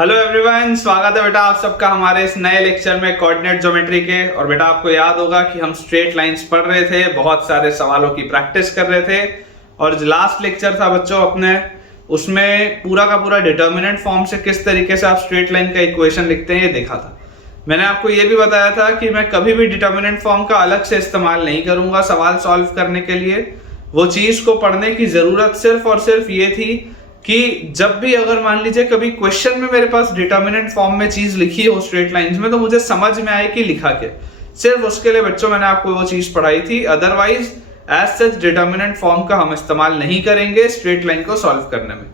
Hello everyone, स्वागत है बेटा आप सबका हमारे इस नए लेक्चर में कोऑर्डिनेट ज्योमेट्री के। और बेटा आपको याद होगा कि हम स्ट्रेट लाइंस पढ़ रहे थे, बहुत सारे सवालों की प्रैक्टिस कर रहे थे और जो लास्ट लेक्चर था बच्चों अपने, उसमें पूरा का पूरा डिटर्मिनेंट फॉर्म से किस तरीके से आप स्ट्रेट लाइन का इक्वेशन लिखते हैं ये देखा था। मैंने आपको ये भी बताया था कि मैं कभी भी डिटर्मिनेंट फॉर्म का अलग से इस्तेमाल नहीं करूंगा सवाल सॉल्व करने के लिए। वो चीज को पढ़ने की जरूरत सिर्फ और सिर्फ ये थी कि जब भी अगर मान लीजिए कभी क्वेश्चन में मेरे पास डिटर्मिनेंट फॉर्म में चीज लिखी हो स्ट्रेट लाइंस में, तो मुझे समझ में आए कि लिखा क्या। सिर्फ उसके लिए बच्चों मैंने आपको वो चीज पढ़ाई थी। Otherwise as such determinant form का हम इस्तेमाल नहीं करेंगे स्ट्रेट लाइन को सॉल्व करने में।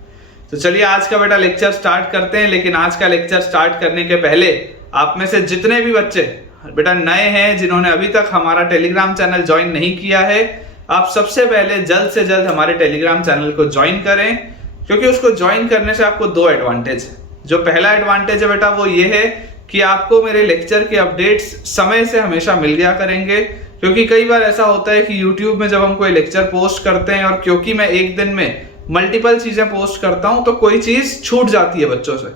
तो चलिए आज का बेटा लेक्चर स्टार्ट करते हैं। लेकिन आज का लेक्चर स्टार्ट करने के पहले आप में से जितने भी बच्चे बेटा नए हैं, जिन्होंने अभी तक हमारा टेलीग्राम चैनल ज्वाइन नहीं किया है, आप सबसे पहले जल्द से जल्द हमारे टेलीग्राम चैनल को ज्वाइन करें, क्योंकि उसको ज्वाइन करने से आपको दो एडवांटेज है। जो पहला एडवांटेज है बेटा वो ये है कि आपको मेरे लेक्चर के अपडेट्स समय से हमेशा मिल गया करेंगे। क्योंकि कई बार ऐसा होता है कि YouTube में जब हम कोई लेक्चर पोस्ट करते हैं, और क्योंकि मैं एक दिन में मल्टीपल चीजें पोस्ट करता हूं, तो कोई चीज छूट जाती है बच्चों से।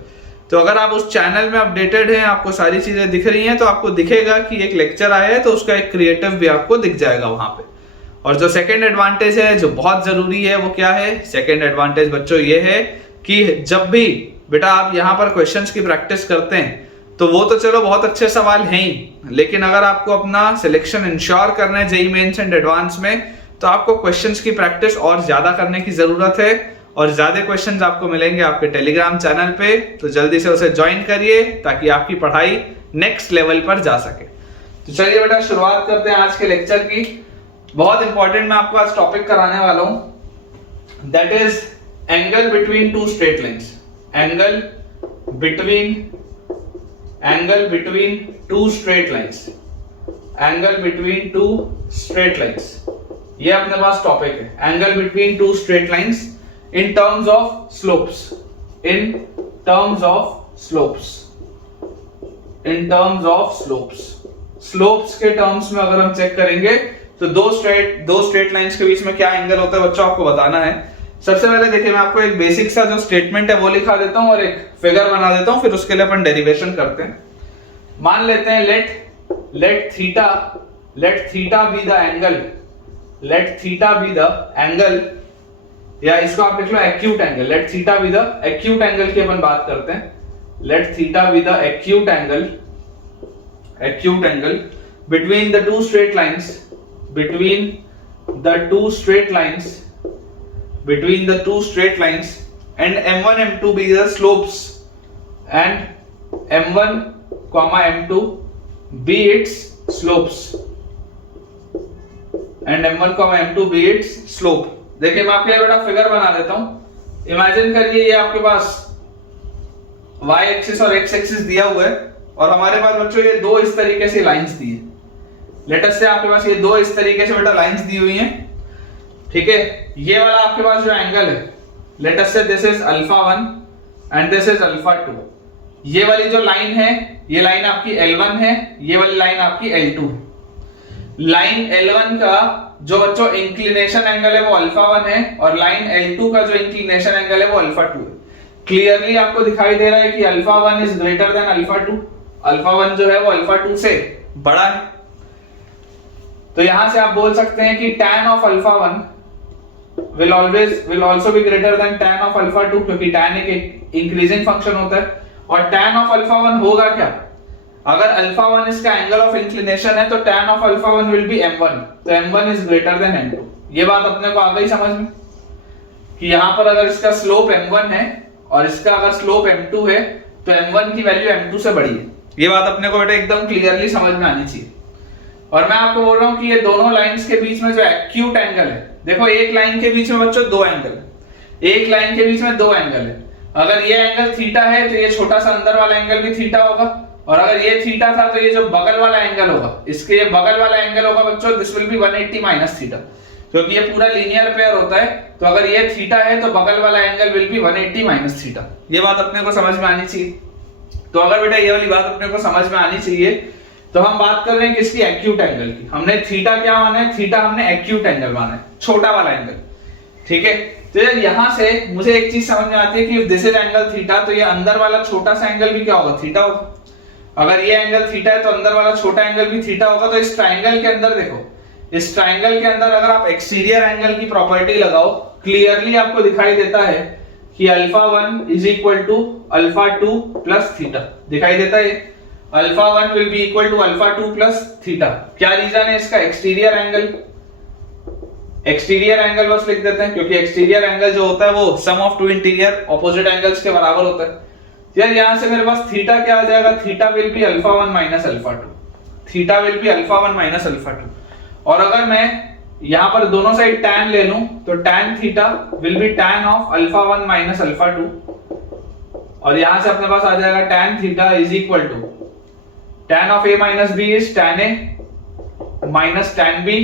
तो अगर आप उस चैनल में अपडेटेड हैं, आपको सारी चीजें दिख रही हैं, तो आपको दिखेगा कि एक लेक्चर आया है, तो उसका एक क्रिएटिव भी आपको दिख जाएगा वहां पे। और जो सेकंड एडवांटेज है जो बहुत जरूरी है वो क्या है? सेकंड एडवांटेज बच्चों ये है कि जब भी बेटा आप यहाँ पर क्वेश्चंस की प्रैक्टिस करते हैं, तो वो तो चलो बहुत अच्छे सवाल हैं ही, लेकिन अगर आपको अपना सिलेक्शन इंश्योर करना है जेईई मेंस एंड एडवांस में, तो आपको क्वेश्चंस की प्रैक्टिस और ज्यादा करने की जरूरत है। और ज्यादा क्वेश्चंस आपको मिलेंगे आपके टेलीग्राम चैनल पे, तो जल्दी से उसे ज्वाइन करिए ताकि आपकी पढ़ाई नेक्स्ट लेवल पर जा सके। तो चलिए बेटा शुरुआत करते हैं आज के लेक्चर की। बहुत इंपॉर्टेंट मैं आपको आज टॉपिक कराने वाला हूं, that is angle between two straight lines. Angle between two straight lines. Angle between two straight lines, ये अपने पास टॉपिक है। Angle between two straight lines in terms of slopes. In terms of slopes. In terms of slopes. Slopes के terms में अगर हम check करेंगे तो दो स्ट्रेट लाइंस के बीच में क्या एंगल होता है बच्चों आपको बताना है। सबसे पहले देखिए मैं आपको एक बेसिक सा जो स्टेटमेंट है वो लिखा देता हूं और एक फिगर बना देता हूं, फिर उसके लिए अपन डेरिवेशन करते हैं। मान लेते हैं let theta be the angle. Let theta be the angle, या इसको आप लिख लो acute angle. Let theta be the acute angle की अपन बात करते हैं। Let theta be the acute angle between the two straight lines, between the two straight lines, and m1 m2 be the slopes, and m1 m2 be its slopes, and m1 m2 be its slope। देखिए मैं आपके लिए बेटा figure बना देता हूं। Imagine करिए ये आपके पास y एक्सिस और x एक्सिस दिया हुआ है, और हमारे पास बच्चों ये दो इस तरीके से लाइंस दी है। लेट अस से आपके पास ये दो इस तरीके से बेटा लाइंस दी हुई हैं, ठीक है। ये वाला आपके पास जो एंगल है, late us say this is alpha 1 and this is alpha 2। ये वाली जो लाइन है, ये लाइन आपकी L1 है, ये वाली लाइन आपकी L2 है। लाइन L1 का जो बच्चों इंक्लिनेशन एंगल है वो अल्फा 1 है, और लाइन L2 का जो इंक्लिनेशन एंगल है वो अल्फा 2 है। क्लियरली आपको दिखाई दे रहा है कि alpha 1 is greater than alpha 2। Alpha 1 जो है वो अल्फा 2 से बड़ा है। तो यहां से आप बोल सकते हैं कि tan of alpha 1 will also be greater than tan of alpha 2, क्योंकि tan एक इंक्रीजिंग फंक्शन होता है। और tan of alpha 1 होगा क्या? अगर alpha 1 इसका एंगल ऑफ इंक्लिनेशन है, तो tan of alpha 1 will be m1, तो m1 is greater than m2। ये बात अपने को आ गई समझ में कि यहां पर अगर इसका स्लोप m1 है और इसका अगर स्लोप m2 है, तो m1 की वैल्यू m2 से बड़ी है। ये बात अपने को बेटा एकदम क्लियरली समझ में आनी चाहिए। और मैं आपको बोल रहा हूं कि ये दोनों लाइंस के बीच में जो एक्यूट एंगल है, देखो एक लाइन के बीच में बच्चों दो एंगल, एक लाइन के बीच में दो एंगल है। अगर ये एंगल थीटा है तो ये छोटा सा अंदर वाला एंगल भी थीटा होगा, और अगर ये थीटा था तो ये जो बगल वाला एंगल होगा, इसके ये बगल वाला एंगल होगा बच्चों, this will B 180 minus theta, क्योंकि ये पूरा लीनियर पेयर होता है। तो अगर ये थीटा है तो बगल वाला angle will be 180 minus theta. ये बात अपने को समझ में आनी चाहिए। तो अगर बेटा ये वाली बात अपने को समझ में आनी चाहिए, तो हम बात कर रहे हैं किसकी? एक्यूट एंगल की। हमने थीटा क्या माना है? थीटा हमने एक्यूट एंगल माना है, छोटा वाला एंगल, ठीक है। तो यार यहाँ से मुझे एक चीज समझ में आती है कि दिस इज एंगल थीटा, तो ये अंदर वाला छोटा सा एंगल भी क्या होगा, थीटा होगा। अगर ये एंगल थीटा है तो अंदर वाला छोटा एंगल भी थीटा होगा। तो इस ट्राइंगल के अंदर देखो, इस ट्राइंगल के अंदर अगर आप एक्सटीरियर एंगल की प्रॉपर्टी लगाओ, क्लियरली आपको दिखाई देता है कि alpha 1 is equal to alpha 2 plus theta, दिखाई देता है। Alpha 1 will be equal to alpha 2 plus theta. क्या रीजन है इसका, एक्सटीरियर एंगल। एक्सटीरियर एंगल बस लिख देते हैं, क्योंकि एक्सटीरियर एंगल जो होता है वो sum of two interior opposite angles के बराबर होता है। यार यहां से मेरे पास थीटा क्या आ जाएगा, theta will be alpha 1 minus alpha 2, theta will be alpha 1 minus alpha 2। और अगर मैं यहां पर दोनों साइड tan ले लूं तो tan theta will be tan of alpha 1 minus alpha 2, और यहां से अपने पास आ जाएगा tan theta is equal to tan of a minus b is tan a minus tan b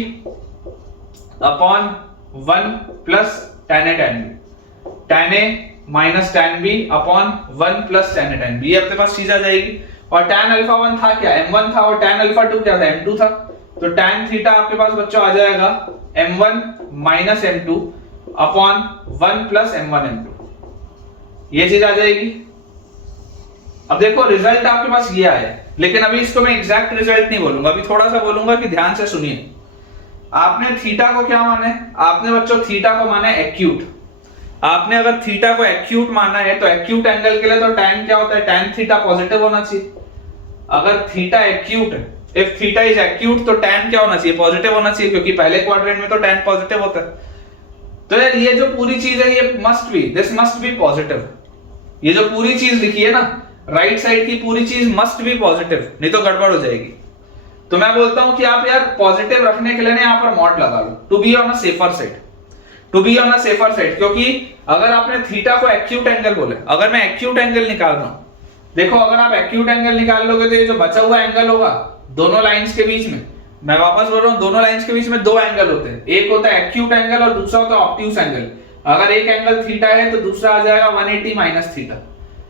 upon 1 plus tan a tan b, tan a minus tan b upon 1 plus tan a tan b, ये अपने पास चीज आ जाएगी। और tan alpha 1 था क्या, m1 था, और tan alpha 2 क्या था, m2 था। तो tan थीटा आपके पास बच्चों आ जाएगा m1 minus m2 upon 1 plus m1 m2, ये चीज आ जाएगी। अब देखो रिजल्ट आपके पास ये आया, लेकिन अभी इसको मैं एग्जैक्ट रिजल्ट नहीं बोलूंगा, अभी थोड़ा सा बोलूंगा कि ध्यान से सुनिए। आपने थीटा को क्या माना है, आपने बच्चों थीटा को माना है एक्यूट। आपने अगर थीटा को एक्यूट माना है तो एक्यूट एंगल के लिए तो tan क्या होता है, tan थीटा पॉजिटिव होना चाहिए। अगर थीटा एक्यूट है, इफ थीटा इज एक्यूट तो tan क्या होना चाहिए, पॉजिटिव होना चाहिए, क्योंकि पहले क्वाड्रेंट में तो tan पॉजिटिव होता है। तो यार ये जो पूरी चीज है ये must be, this must be positive. ये जो पूरी चीज लिखी है ना राइट साइड की पूरी चीज मस्ट बी पॉजिटिव, नहीं तो गड़बड़ हो जाएगी। तो मैं बोलता हूं कि आप यार पॉजिटिव रखने के लिए ना यहाँ पर मॉड लगा लो, to be on a safer side, to be on a safer side. क्योंकि अगर आपने थीटा को एक्यूट एंगल बोले, अगर मैं एक्यूट एंगल निकाल रहा हूं, देखो अगर आप एक्यूट एंगल निकाल लोगे तो ये जो बचा हुआ एंगल होगा दोनों लाइंस के बीच में, मैं वापस बोल रहा हूं दोनों लाइंस के बीच में दो एंगल होते हैं, एक होता है एक्यूट एंगल और दूसरा होता है ऑब्ट्यूस एंगल। अगर एक एंगल थीटा है तो दूसरा आ जाएगा 180 माइनस थीटा।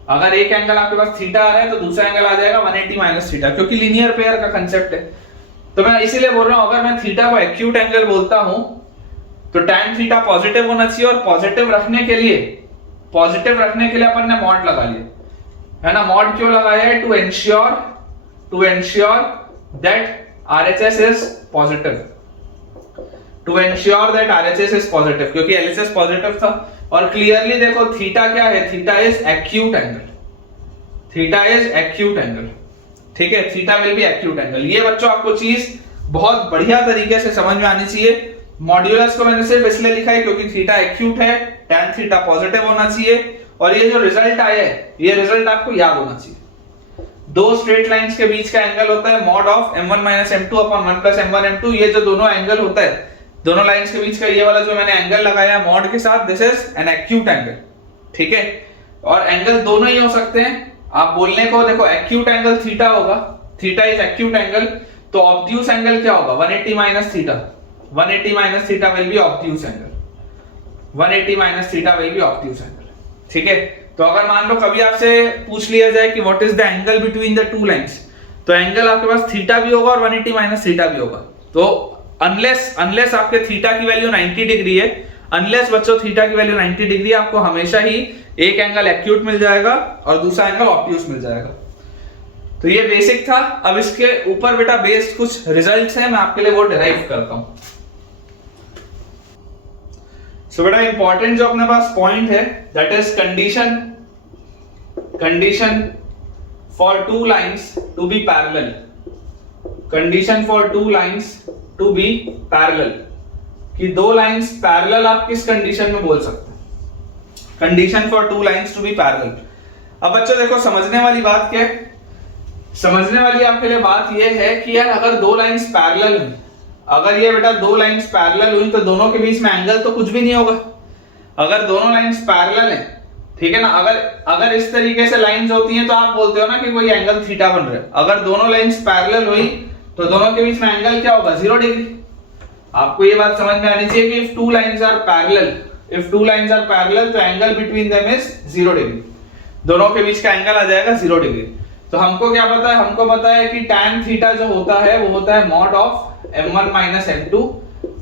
अगर एक एंगल आपके पास थीटा आ रहा है तो दूसरा एंगल आ जाएगा 180 माइनस थीटा, क्योंकि लीनियर पेयर का कंसेप्ट है। तो मैं इसीलिए बोल रहा हूं अगर मैं थीटा को एक्यूट एंगल बोलता हूं तो tan थीटा पॉजिटिव होना चाहिए, और पॉजिटिव रखने के लिए अपन ने मॉड लगा लिया है ना। मॉड क्यों लगाया है, to ensure that RHS is positive, to ensure that RHS is positive, क्योंकि LHS पॉजिटिव था। और क्लियरली देखो थीटा क्या है, theta is acute angle, theta is acute angle, ठीक है, theta will be acute angle. ये बच्चों आपको चीज बहुत बढ़िया तरीके से समझ में आनी चाहिए। मॉड्यूलस को मैंने सिर्फ इसलिए लिखा है क्योंकि थीटा एक्यूट है, tan थीटा पॉजिटिव होना चाहिए, और ये जो रिजल्ट आया है ये रिजल्ट आपको याद होना चाहिए। दो स्ट्रेट लाइंस के बीच का एंगल होता है mod of m1 minus m2 upon 1 plus m1 m2। ये जो दोनों एंगल होता है दोनों लाइंस के बीच का, ये वाला जो मैंने एंगल लगाया मॉड के साथ, this is N acute angle, ठीक है। और एंगल दोनों ही हो सकते हैं। आप बोलने को देखो एक्यूट एंगल थीटा होगा, थीटा इज एक्यूट एंगल, तो ऑब्ट्यूस एंगल क्या होगा 180 minus theta, 180 minus theta will B obtuse angle, 180 minus theta will B obtuse angle, ठीक है। तो अगर मान लो कभी आपसे पूछ लिया जाए कि what is the angle between the two lines, तो एंगल आपके पास थीटा भी होगा और 180 माइनस थीटा भी होगा। तो अनलेस आपके थीटा की वैल्यू 90 डिग्री है, अनलेस बच्चों थीटा की वैल्यू 90 डिग्री, आपको हमेशा ही एक एंगल एक्यूट मिल जाएगा और दूसरा एंगल ऑब्ट्यूस मिल जाएगा। तो ये बेसिक था। अब इसके ऊपर बेटा बेस्ड कुछ रिजल्ट्स हैं, मैं आपके लिए वो डिराइव करता हूं। सो बेटा इंपॉर्टेंट जो अपने पास पॉइंट है that is condition for two lines to be parallel, condition for two lines to be parallel, कि दो लाइंस पैरेलल आप किस कंडीशन में बोल सकते हैं, condition for two lines to be parallel. अब बच्चों देखो समझने वाली बात क्या है, समझने वाली आपके लिए बात यह है कि यार अगर दो लाइंस पैरेलल हैं, अगर ये बेटा दो लाइंस पैरेलल हुई तो दोनों के बीच में एंगल तो कुछ भी नहीं होगा। अगर दोनों लाइंस पैरेलल हैं, ठीक है ना, अगर इस तरीके से लाइंस होती हैं तो आप बोलते हो ना कि कोई एंगल थीटा बन रहा है। अगर दोनों लाइंस पैरेलल हुई तो दोनों के बीच में एंगल क्या होगा 0 डिग्री। आपको ये बात समझ में आनी चाहिए कि if two lines are parallel तो angle between them is 0 degree, दोनों के बीच का एंगल आ जाएगा 0 डिग्री। तो हमको क्या पता है, हमको पता है कि tan थीटा जो होता है वो होता है mod of m1 minus m2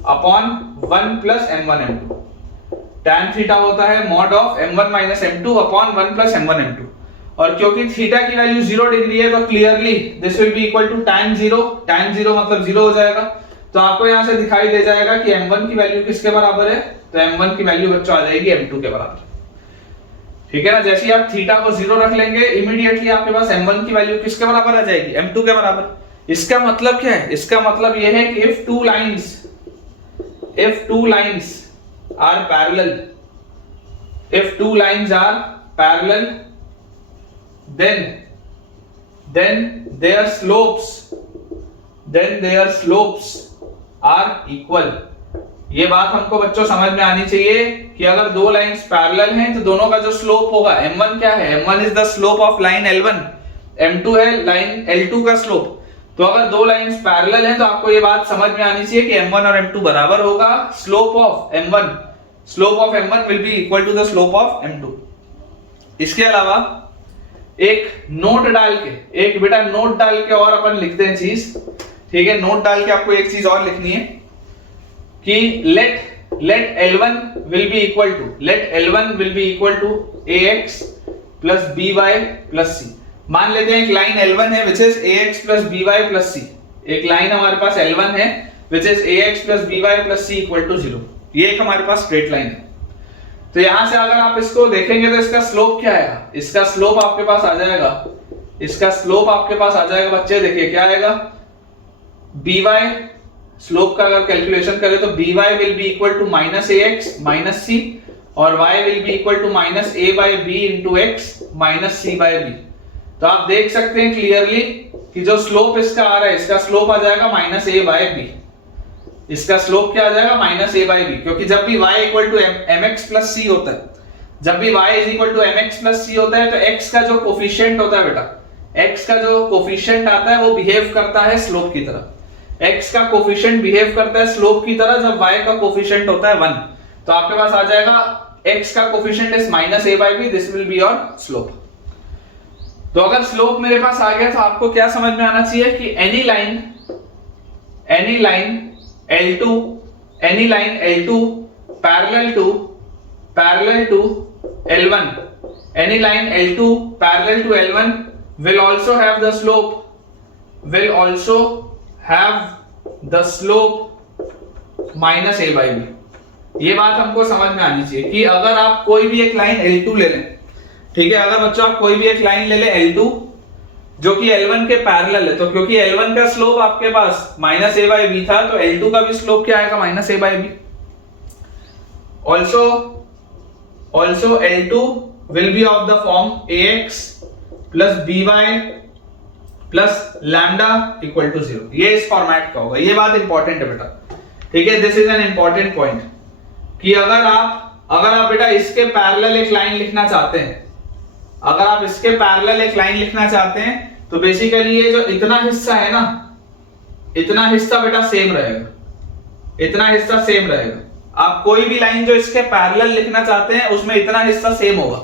upon 1 plus m1 m2। tan theta होता है mod of m1 minus m2 upon 1 plus m1 m2, और क्योंकि थीटा की वैल्यू 0 डिग्री है तो clearly this will be equal to tan 0 मतलब 0 हो जाएगा। तो आपको यहां से दिखाई दे जाएगा कि m1 की वैल्यू किसके बराबर है, तो m1 की वैल्यू बच्चों आ जाएगी m2 के बराबर। ठीक है ना, जैसे ही आप थीटा को 0 रख लेंगे इमीडिएटली आपके पास m1 की वैल्यू किसके बराबर आ जाएगी, m2 के बराबर। इसका मतलब क्या है, इसका मतलब यह है कि if two lines are parallel, if two lines are parallel, then their slopes are equal। ये बात हमको बच्चों समझ में आनी चाहिए कि अगर दो लाइंस पैरेलल हैं तो दोनों का जो स्लोप होगा, m1 क्या है, m1 is the slope of line L1, m2 है लाइन L2 का स्लोप। तो अगर दो लाइंस पैरेलल हैं तो आपको ये बात समझ में आनी चाहिए कि m1 और m2 बराबर होगा, slope of m1 will be equal to the slope of m2। इसके अलावा एक नोट डाल के और अपन लिखते हैं चीज, ठीक है, नोट डाल के आपको एक चीज और लिखनी है कि let L1 will be equal to ax plus by plus c। मान लेते हैं एक लाइन L1 है which is ax plus by plus c, एक लाइन हमारे पास L1 है which is ax plus by plus c equal to 0। ये एक हमारे पास स्ट्रेट लाइन है। तो यहां से अगर आप इसको देखेंगे तो इसका स्लोप क्या आएगा, इसका स्लोप आपके पास आ जाएगा, बच्चे देखिए क्या आएगा, by स्लोप का अगर कैलकुलेशन करें तो by will be equal to minus ax minus c और y will be equal to minus a by b into x minus c by b। तो आप देख सकते हैं क्लियरली कि जो स्लोप इसका आ रहा है, इसका स्लोप आ जाएगा माइनस a by b, इसका स्लोप क्या आ जाएगा माइनस a by b, क्योंकि जब भी y equal to mx plus c होता है, जब भी y is equal to mx plus c होता है तो x का जो कोफिशिएंट होता है बेटा, x का जो कोफिशिएंट आता है वो बिहेव करता है स्लोप की तरह, x का कोफिशिएंट बिहेव करता है स्लोप की तरह जब y का कोफिशिएंट होता है 1। तो आपके पास आ जाएगा x का coefficient is minus a by b, this will be your slope. तो अगर स्लोप मेरे पास आ गया तो आपको क्या समझ में आना चाहिए कि any line L2 parallel to L1, any line L2 parallel to L1 will also have the slope minus a by b। ये बात हमको समझ में आनी चाहिए कि अगर आप कोई भी एक लाइन L2 ले लें, ठीक है, अगर बच्चों आप कोई भी एक लाइन ले लें L2 जो कि L1 के पैरेलल है, तो क्योंकि L1 का स्लोप आपके पास माइनस a by b था तो L2 का भी स्लोप क्या आएगा minus a by b। Also L2 will be of the form ax plus by plus lambda equal to 0। ये इस फॉर्मेट का होगा, ये बात इंपॉर्टेंट है बेटा, ठीक है, this is an important point कि अगर आप बेटा इसके पैरेलल एक लाइन लिखना चाहते हैं, अगर आप इसके पैरेलल एक लाइन लिखना चाहते हैं तो बेसिकली ये जो इतना हिस्सा है ना, इतना हिस्सा बेटा सेम रहेगा, इतना हिस्सा सेम रहेगा। आप कोई भी लाइन जो इसके पैरेलल लिखना चाहते हैं उसमें इतना हिस्सा सेम होगा,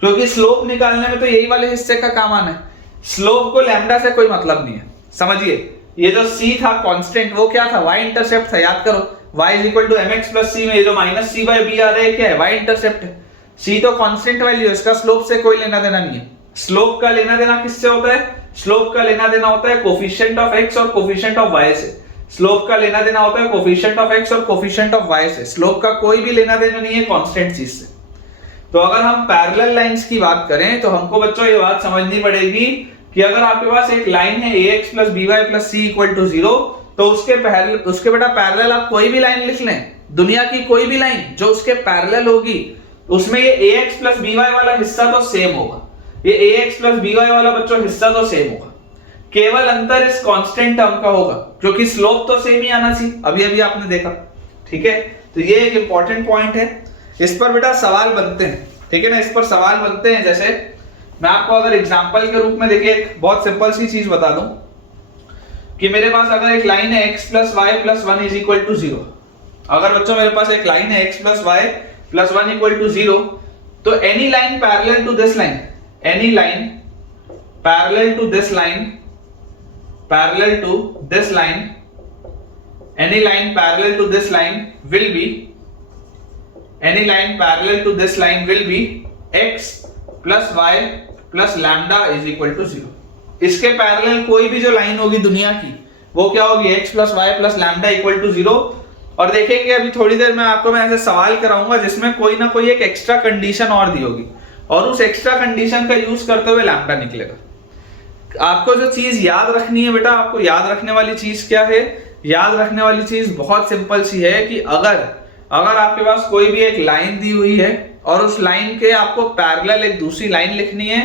क्योंकि स्लोप निकालने में तो यही वाले हिस्से का काम आना है, स्लोप को लैम्डा से कोई मतलब नहीं है। समझिए ये जो c था कांस्टेंट वो क्या था, y इंटरसेप्ट था, याद करो y is equal to mx plus c में ये जो माइनस c बाय b आ रहा है क्या है, y इंटरसेप्ट है, c तो कांस्टेंट वैल्यू है, इसका स्लोप से कोई लेना देना नहीं है। स्लोप का लेना देना किससे होता है, स्लोप का लेना देना होता है कोफिशिएंट ऑफ x और कोफिशिएंट ऑफ y से, स्लोप का लेना देना होता है कोफिशिएंट ऑफ x और कोफिशिएंट ऑफ y से, स्लोप का कोई भी लेना देना नहीं है कांस्टेंट चीज से। तो अगर हम पैरेलल लाइंस की बात करें तो हमको बच्चों ये बात समझनी पड़ेगी कि अगर आपके पास एक लाइन है ax plus by plus c equal to 0 तो उसके बेटा पैरेलल आप कोई भी लाइन लिख लें, दुनिया की कोई भी लाइन जो उसके पैरेलल होगी उसमें ये ax plus by वाला हिस्सा तो सेम होगा, ये ax plus by वाला बच्चों हिस्सा तो सेम होगा, केवल अंतर इस कांस्टेंट टर्म का होगा क्योंकि स्लोप तो सेम ही आना चाहिए, अभी आपने देखा, ठीक है। तो ये एक इंपॉर्टेंट पॉइंट है, इस पर बेटा सवाल बनते हैं, ठीक है ना, इस पर सवाल बनते हैं। जैसे मैं आपको अगर एग्जांपल के रूप में देखिए एक बहुत सिंपल सी चीज बता दूं कि मेरे पास अगर एक लाइन है x plus y plus 1 is equal to 0, अगर बच्चों मेरे पास एक लाइन है x plus y plus 1 equal to 0 तो any line parallel to this line, any line parallel to this line, any line parallel to this line will be any line parallel to this line will be x plus y plus lambda is equal to 0। इसके parallel कोई भी जो line होगी दुनिया की वो क्या होगी, x plus y plus lambda equal to 0। और देखेंगे अभी थोड़ी देर में आपको मैं ऐसे सवाल कराऊंगा जिसमें कोई ना कोई एक एक्स्ट्रा कंडीशन और दी होगी और उस एक्स्ट्रा कंडीशन का यूज करते हुए लैम्डा निकलेगा। आपको जो चीज याद रखनी है बेटा, आपको याद रखने वाली चीज क्या है, याद रखने वाली चीज बहुत सिंपल सी है कि अगर आपके पास कोई भी एक लाइन दी हुई है और उस लाइन के आपको पैरेलल एक दूसरी लाइन लिखनी है,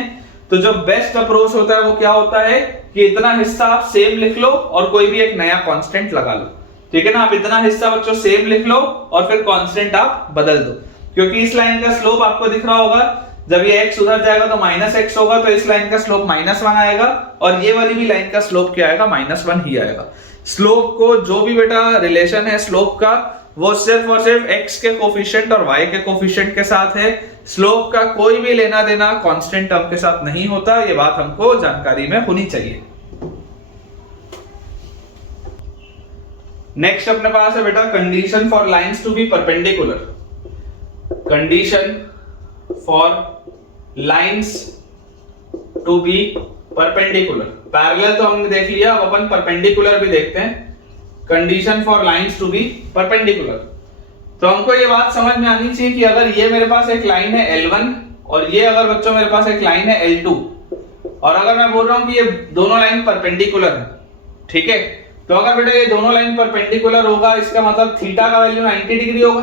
तो जो बेस्ट अप्रोच होता है वो क्या होता है कि इतना हिस्सा आप सेम लिख लो और कोई भी एक नया कांस्टेंट लगा लो। ठीक है ना, आप इतना हिस्सा बच्चों सेम लिख लो और फिर कांस्टेंट आप बदल दो, क्योंकि इस लाइन का स्लोप आपको दिख रहा होगा, जब ये x उधर जाएगा तो माइनस x होगा, तो इस लाइन का स्लोप -1 आएगा और ये वाली भी लाइन का स्लोप क्या आएगा, -1 ही आएगा। स्लोप को जो भी बेटा रिलेशन है स्लोप का, वो सिर्फ और सिर्फ x के कोफिशिएंट और y के कोफिशिएंट के साथ है। स्लोप का कोई भी लेना देना कांस्टेंट टर्म के साथ नहीं होता, ये बात हमको जानकारी में होनी चाहिए। नेक्स्ट अपने पास है बेटा condition for lines to be perpendicular. Condition for lines to be perpendicular, parallel तो हमने देख लिया, अब अपन परपेंडिकुलर भी देखते हैं। Condition for lines to be perpendicular, तो हमको ये बात समझ में आनी चाहिए कि अगर ये मेरे पास एक लाइन है L1 और ये अगर बच्चों मेरे पास एक लाइन है L2 और अगर मैं बोल रहा हूं कि ये दोनों लाइन परपेंडिकुलर है, ठीक है, तो अगर बेटा ये दोनों लाइन परपेंडिकुलर होगा इसका मतलब थीटा का वैल्यू 90 डिग्री होगा।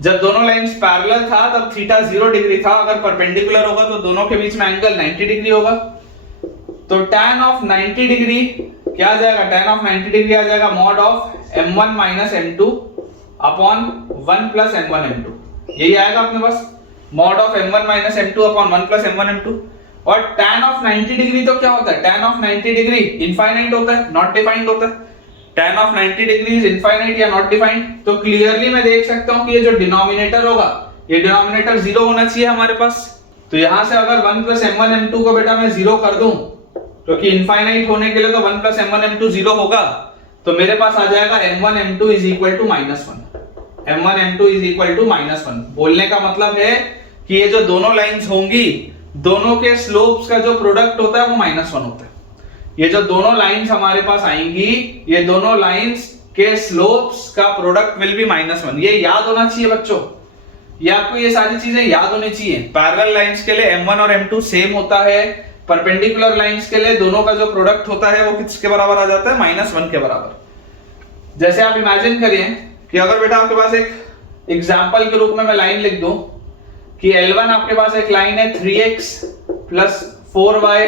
जब दोनों लाइंस पैरेलल था तब थीटा 0 डिग्री था, अगर परपेंडिकुलर होगा तो दोनों के बीच में एंगल 90 डिग्री होगा। तो tan ऑफ 90 डिग्री क्या आ जाएगा, tan ऑफ 90 डिग्री आ जाएगा mod of m1 minus m2 upon 1 plus m1 m2, यही आएगा अपने पास, mod of m1 minus m2 upon 1 plus m1 m2। और tan ऑफ 90 डिग्री तो क्या होता है, tan ऑफ 90 डिग्री इनफाइनाइट होता है, नॉट डिफाइंड होता है। tan of 90 degree is infinite या नॉट डिफाइंड, तो क्लियरली मैं देख सकता हूं कि ये जो डिनोमिनेटर होगा ये डिनोमिनेटर 0 होना चाहिए हमारे पास। तो यहां से अगर 1 प्लस m1 m2 को बेटा मैं 0 कर दूं, क्योंकि इनफाइनाइट होने के लिए तो 1 प्लस m1 m2 0 होगा, तो मेरे पास आ जाएगा m1 m2 is equal to -1। m1 m2 is equal to -1 बोलने का मतलब है कि ये जो दोनों लाइंस होंगी दोनों के स्लोप्स का जो प्रोडक्ट होता है वो -1 होता है। ये जो दोनों लाइंस हमारे पास आएंगी ये दोनों लाइंस के स्लोप्स का प्रोडक्ट विल बी -1, ये याद होना चाहिए बच्चों, ये आपको ये सारी चीजें याद होनी चाहिए। पैरेलल लाइंस के लिए m1 और m2 सेम होता है, परपेंडिकुलर लाइंस के लिए दोनों का जो प्रोडक्ट होता है वो किसके बराबर आ जाता है, -1 के बराबर। जैसे आप इमेजिन करिए कि अगर बेटा आपके पास एक एग्जांपल के रूप में मैं लाइन लिख दूं कि L1 आपके पास एक लाइन है 3x plus 4y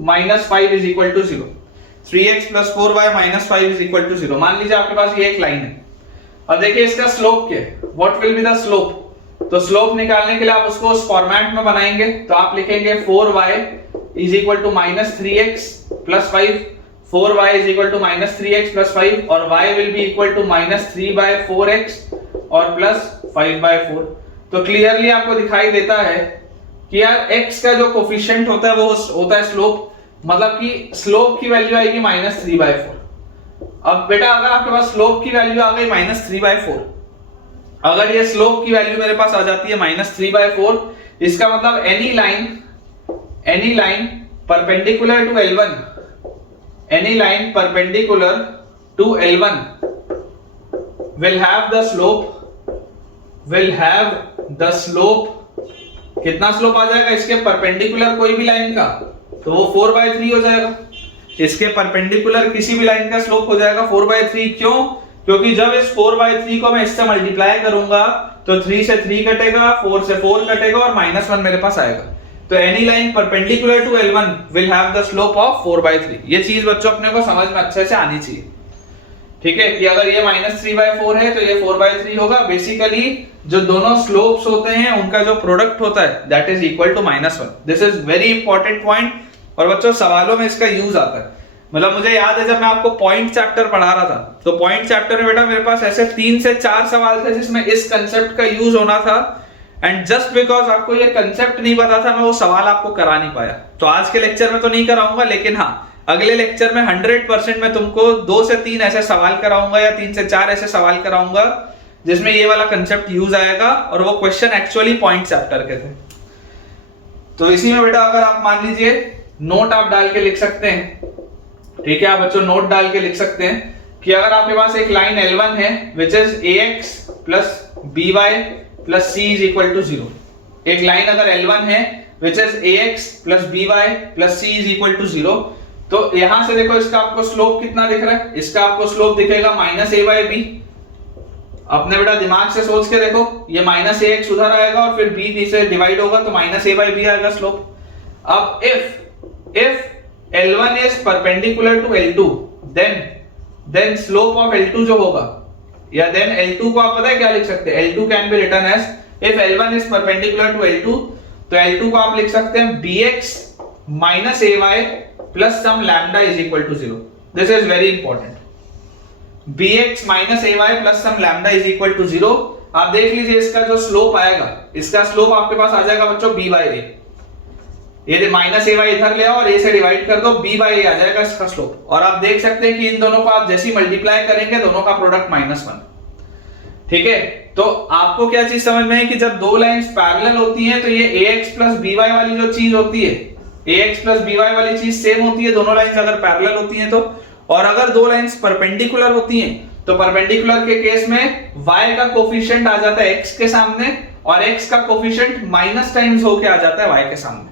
minus 5 is equal to 0, 3x plus 4y minus 5 is equal to 0। मान लीजिए आपके पास ये एक लाइन है और देखिए इसका स्लोप क्या है, what will be the slope. तो स्लोप निकालने के लिए आप उसको उस फॉर्मेट में बनाएंगे, तो आप लिखेंगे 4y is equal to -3x plus 5, 4y is equal to -3x plus 5 और y will be equal to -3/4x और प्लस 5/4। तो क्लियरली आपको दिखाई देता है कि यार x का जो कोफिशिएंट होता है वो होता है स्लोप, मतलब कि स्लोप की वैल्यू आएगी -3/4। अब बेटा अगर आपके पास स्लोप की वैल्यू आ गई -3/4, अगर ये स्लोप की वैल्यू मेरे पास आ जाती है -3/4, इसका मतलब any line perpendicular to L1, any line perpendicular to L1 will have the slope कितना स्लोप आ जाएगा इसके परपेंडिकुलर कोई भी लाइन का, तो वो 4/3 हो जाएगा। इसके परपेंडिकुलर किसी भी लाइन का स्लोप हो जाएगा 4/3। क्यों? क्योंकि जब इस 4/3 को मैं इससे मल्टीप्लाई करूंगा तो 3 से 3 कटेगा, 4 से 4 कटेगा और -1 मेरे पास आएगा। तो any line perpendicular to L1 will have the slope of 4/3। ये चीज बच्चों अपने को समझ में अच्छे से आनी चाहिए, ठीक है, कि अगर ये -3/4 है तो ये 4/3 होगा। बेसिकली जो दोनों स्लोप्स होते हैं उनका जो प्रोडक्ट होता है that is equal to -1। This is very important point और बच्चों सवालों में इसका यूज आता है। मतलब मुझे याद है जब मैं आपको पॉइंट चैप्टर पढ़ा रहा था तो पॉइंट चैप्टर में बेटा मेरे पास ऐसे 3 से 4 सवाल थे जिसमें इस कंसेप्ट का यूज होना था, एंड जस्ट बिकॉज आपको ये कंसेप्ट नहीं पता था मैं वो सवाल आपको करा नहीं पाया। तो आज के लेक्चर में तो नहीं कराऊंगा, लेकिन हाँ अगले लेक्चर में 100% मैं तुमको 2 से 3 ऐसे सवाल कराऊंगा या 3 से 4 ऐसे सवाल कराऊंगा जिसमें ये वाला कंसेप्ट यूज आएगा और वो क्वेश्चन एक्चुअली पॉइंट चैप्टर के थे। तो इसी में बेटा अगर आप मान लीजिए नोट आप डाल के लिख सकते हैं, ठीक है, आप बच्चों नोट डाल के लिख सकते हैं कि अगर आपके पास एक लाइन L1 है which is ax plus by plus c is equal to 0। एक लाइन अगर L1 है which is ax plus by plus c is equal to 0, तो यहां से देखो इसका आपको स्लोप कितना दिख रहा है, इसका आपको स्लोप दिखेगा माइनस a बाई बी। अपने बेटा दिमाग से सोच के देखो, ये माइनस ax उधर आएगा और फिर b से डिवाइड होगा तो माइनस a बाई बी आएगा स्लोप। अब if L1 is perpendicular to L2, then slope of L2 जो होगा, या then L2 को आप पता है क्या लिख सकते हैं, L2 can be written as if L1 is perpendicular to L2, तो L2 को आप लिख सकते हैं bx minus ay plus some lambda is equal to 0. This is very important. bx minus ay plus some lambda is equal to 0. आप देख लीजिए इसका जो स्लोप आएगा, इसका स्लोप आपके पास आ जाएगा बच्चों b by a। ये माइनस ए वाई इधर ले आओ और ए से डिवाइड कर दो, b बाई ए आ जाएगा इसका स्लोप। और आप देख सकते हैं कि इन दोनों को आप जैसे ही मल्टीप्लाई करेंगे दोनों का प्रोडक्ट -1। ठीक है, तो आपको क्या चीज समझ में है कि जब दो लाइंस पैरेलल होती हैं तो ये ax प्लस by वाली जो चीज होती है, ax प्लस by वाली चीज सेम होती है दोनों लाइंस अगर पैरेलल होती हैं तो। और अगर दो लाइंस परपेंडिकुलर होती हैं तो परपेंडिकुलर के केस में y का कोफिशिएंट आ जाता है x के सामने और x का कोफिशिएंट माइनस टाइम्स होके आ जाता है y के सामने।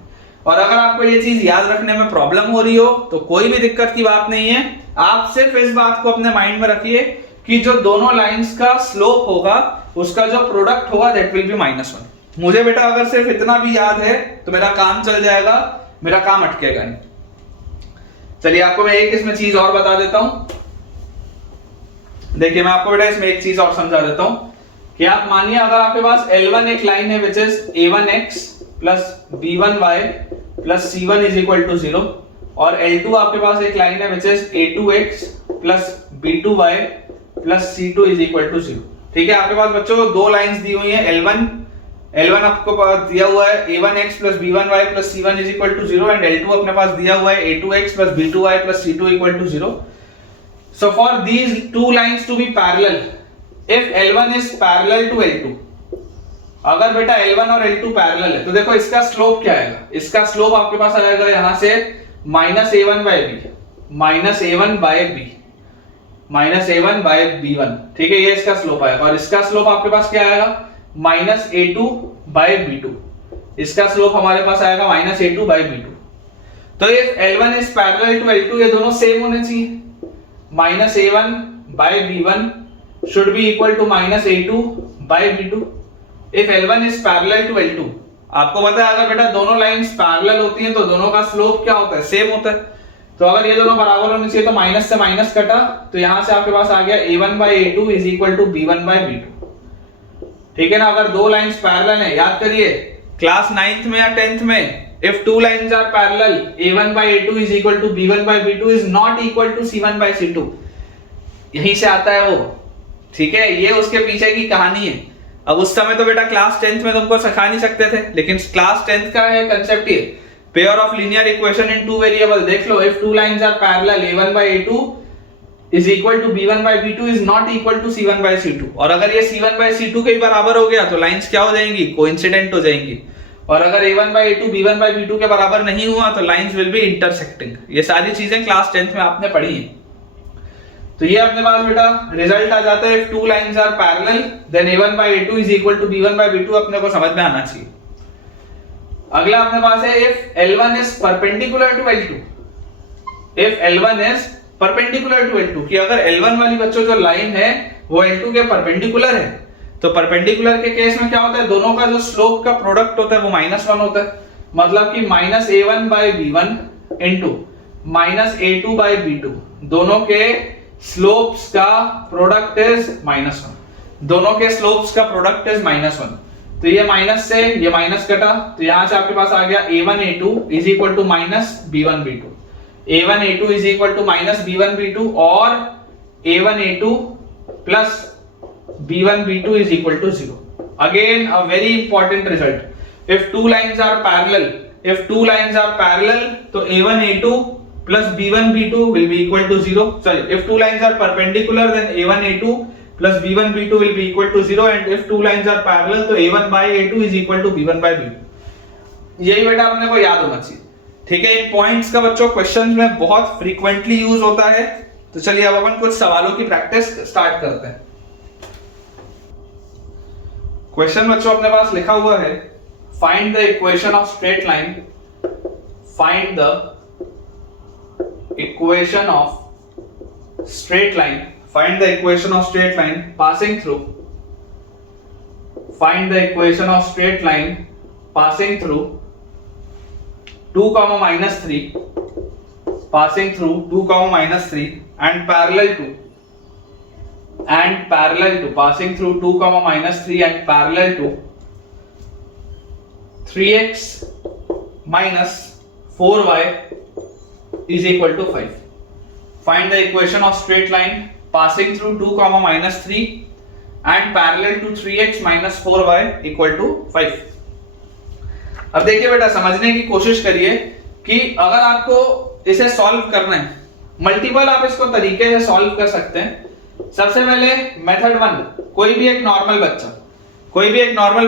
और अगर आपको ये चीज याद रखने में प्रॉब्लम हो रही हो तो कोई भी दिक्कत की बात नहीं है, आप सिर्फ इस बात को अपने माइंड में रखिए कि जो दोनों लाइंस का स्लोप होगा उसका जो प्रोडक्ट होगा दैट विल बी -1। मुझे बेटा अगर सिर्फ इतना भी याद है तो मेरा काम चल जाएगा, मेरा काम अटकेगा नहीं। चलिए आपको मैं एक इसमें चीज और बता देता हूं। देखिए मैं आपको बेटा इसमें एक चीज और समझा देता हूं कि आप मानिए अगर आपके पास L1 एक लाइन है which is a1x plus b1y plus c1 is equal to 0 और L2 आपके पास एक लाइन है which is a2x plus b2y plus c2 is equal to 0। ठीक है, आपके पास बच्चों दो लाइंस दी हुई हैं L1 आपको दिया हुआ है a1x plus b1y plus c1 is equal to 0 and L2 अपने पास दिया हुआ है a2x plus b2y plus c2 equal to 0। So for these two lines to be parallel, if L1 is parallel to L2, अगर बेटा L1 और L2 parallel है तो देखो इसका स्लोप क्या आएगा, इसका स्लोप आपके पास आ जाएगा यहां से minus a1 by b, minus a1 by b, minus a1 by b1। ठीक है, ये इसका स्लोप आएगा और इसका स्लोप आपके पास क्या आएगा माइनस a2 बाय b2, इसका स्लोप हमारे पास आएगा माइनस a2 बाय b2। तो if L1 is parallel to L2 ये दोनों सेम होने चाहिए, minus a1 by b1 should be equal to minus a2 by b2। If L1 is parallel to L2, आपको पता है अगर बेटा दोनों लाइंस पैरेलल होती हैं तो दोनों का स्लोप क्या होता है, सेम होता है। तो अगर ये दोनों बराबर होने चाहिए तो माइनस से माइनस कटा तो यहां से आपके पास आ गया a1 by a2 is equal to b1 by b2। ठीक है ना, अगर दो लाइंस पैरेलल हैं, याद करिए क्लास 9th में या 10th में if two lines are parallel a1 by a2 is equal to b1 by b2 is not equal to c1 by c2, यहीं से आता है वो। ठीक है, ये उसके पीछे की कहानी है। अब उस समय तो बेटा क्लास 10th में तुमको सिखा नहीं सकते थे, लेकिन क्लास 10th का है कंसेप्ट ये pair of linear equation in two variable. देख लो, if two lines are parallel a1 by a2 is equal to b1 by b2 is not equal to c1 by c2। और अगर ये c1 by c2 के बराबर हो गया तो लाइंस क्या हो जाएंगी, कोइंसिडेंट हो जाएंगी। और अगर a1 by a2 b1 by b2 के बराबर नहीं हुआ तो लाइंस विल बी इंटरसेक्टिंग। ये सारी चीजें क्लास 10th में आपने पढ़ी है। तो ये अपने पास बेटा रिजल्ट आ जाता है if two lines are parallel then a1 by a2 is equal to b1 by b2, अपने को समझ में आना चाहिए। अगला अपने पास है if L1 is perpendicular to L2, if L1 is perpendicular to L2 कि अगर L1 वाली बच्चों जो लाइन है वो L2 के परपेंडिकुलर है तो परपेंडिकुलर के केस में क्या होता है, दोनों का जो स्लोप का प्रोडक्ट होता है वो -1 होता है। मतलब कि minus a1 by b1 into minus a2 by b2, दोनों के स्लोप्स का प्रोडक्ट इज -1, दोनों के स्लोप्स का प्रोडक्ट इज -1। तो ये माइनस से ये माइनस कटा तो यहां से आपके पास आ गया a1 a2 is equal to minus b1 b2, a1 a2 is equal to minus b1 b2 और a1 a2 plus b1 b2 is equal to 0। Again a very important result, if two lines are parallel तो a1 a2 plus b1 b2 will be equal to 0। Sorry, if two lines are perpendicular then a1 a2 plus b1 b2 will be equal to 0 and if two lines are parallel तो a1 by a2 is equal to b1 by b2। यही बेटा अपने को याद होना चाहिए, ठीक है। इन पॉइंट्स का बच्चों क्वेश्चंस में बहुत फ्रीक्वेंटली यूज होता है। तो चलिए अब अपन कुछ सवालों की प्रैक्टिस स्टार्ट करते हैं। क्वेश्चन बच्चों अपने पास लिखा हुआ है, find the equation of straight line, find the equation of straight line, find the equation of straight line passing through, find the equation of straight line passing through 2, -3, passing through 2, -3 and parallel to passing through 2, -3 and parallel to 3x minus 4y is equal to 5. Find the equation of straight line passing through 2, -3 and parallel to 3x minus 4y equal to 5. अब देखिए बेटा, समझने की कोशिश करिए कि अगर आपको इसे सॉल्व करना है, मल्टीपल आप इसको तरीके से सॉल्व कर सकते हैं। सबसे पहले मेथड 1, कोई भी एक नॉर्मल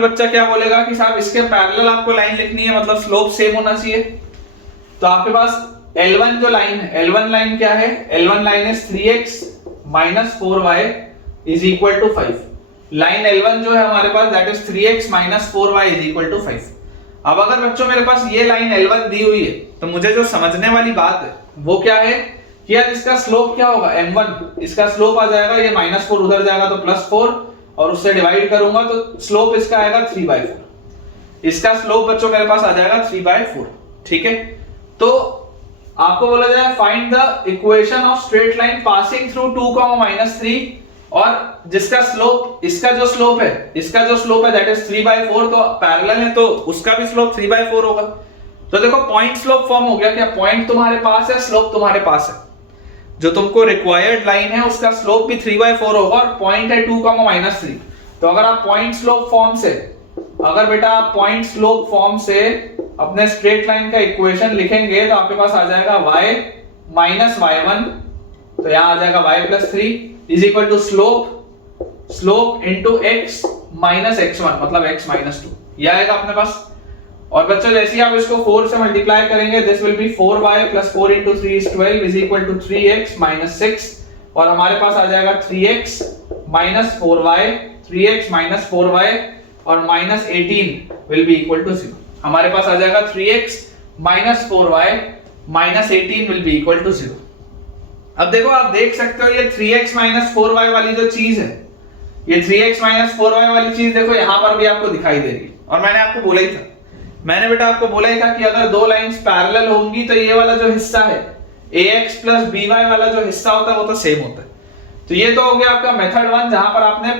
बच्चा क्या बोलेगा कि साहब इसके पैरेलल आपको लाइन लिखनी है, मतलब स्लोप सेम होना चाहिए। तो आपके पास L1 जो लाइन है, L1 लाइन क्या है? L1 लाइन है 3x minus 4y is equal to 5। Line L1 जो है हमारे पास that is 3x minus 4y is equal to 5। अब अगर बच्चों मेरे पास ये लाइन L1 दी हुई है तो मुझे जो समझने वाली बात है वो क्या है कि यार इसका स्लोप क्या होगा? m1, इसका स्लोप आ जाएगा, ये -4 उधर जाएगा तो +4 और उससे डिवाइड करूंगा तो स्लोप इसका आएगा 3/4। इसका स्लोप बच्चों मेरे पास आ जाएगा 3/4, ठीक है। तो आपको बोला जाए find the equation of straight line passing through 2, -3 और जिसका स्लोप, इसका जो स्लोप है दैट इज 3/4, तो पैरेलल है तो उसका भी स्लोप 3/4 होगा। तो देखो पॉइंट स्लोप फॉर्म हो गया। क्या पॉइंट तुम्हारे पास है, स्लोप तुम्हारे पास है। जो तुमको रिक्वायर्ड लाइन है उसका स्लोप भी 3/4 होगा और पॉइंट है 2, -3। तो अगर आप पॉइंट स्लोप फॉर्म से, अगर बेटा आप पॉइंट स्लोप फॉर्म से अपने स्ट्रेट लाइन का इक्वेशन लिखेंगे तो आपके पास आ जाएगा y minus y1, तो यहां आ जाएगा y plus 3 is equal to slope into x minus x1, मतलब x minus 2, यह आएगा अपने पास। और बच्चों जैसे ही आप इसको 4 से मल्टीप्लाई करेंगे this will B 4y plus 4 into 3 is 12 is equal to 3x minus 6 और हमारे पास आ जाएगा 3x minus 4y, 3x minus 4y और minus 18 will be equal to 0। हमारे पास आ जाएगा 3x minus 4y minus 18 will be equal to 0। अब देखो आप देख सकते हो ये 3x minus 4y वाली जो चीज है, ये 3x minus 4y वाली चीज देखो यहां पर भी आपको दिखाई दे रही है। और मैंने आपको बोला ही था, मैंने बेटा आपको बोला ही था कि अगर दो लाइंस पैरेलल होंगी तो ये वाला जो हिस्सा है ax plus by वाला जो हिस्सा होता है वो तो सेम होता है। तो ये तो हो गया आपका मेथड 1 जहां पर आपने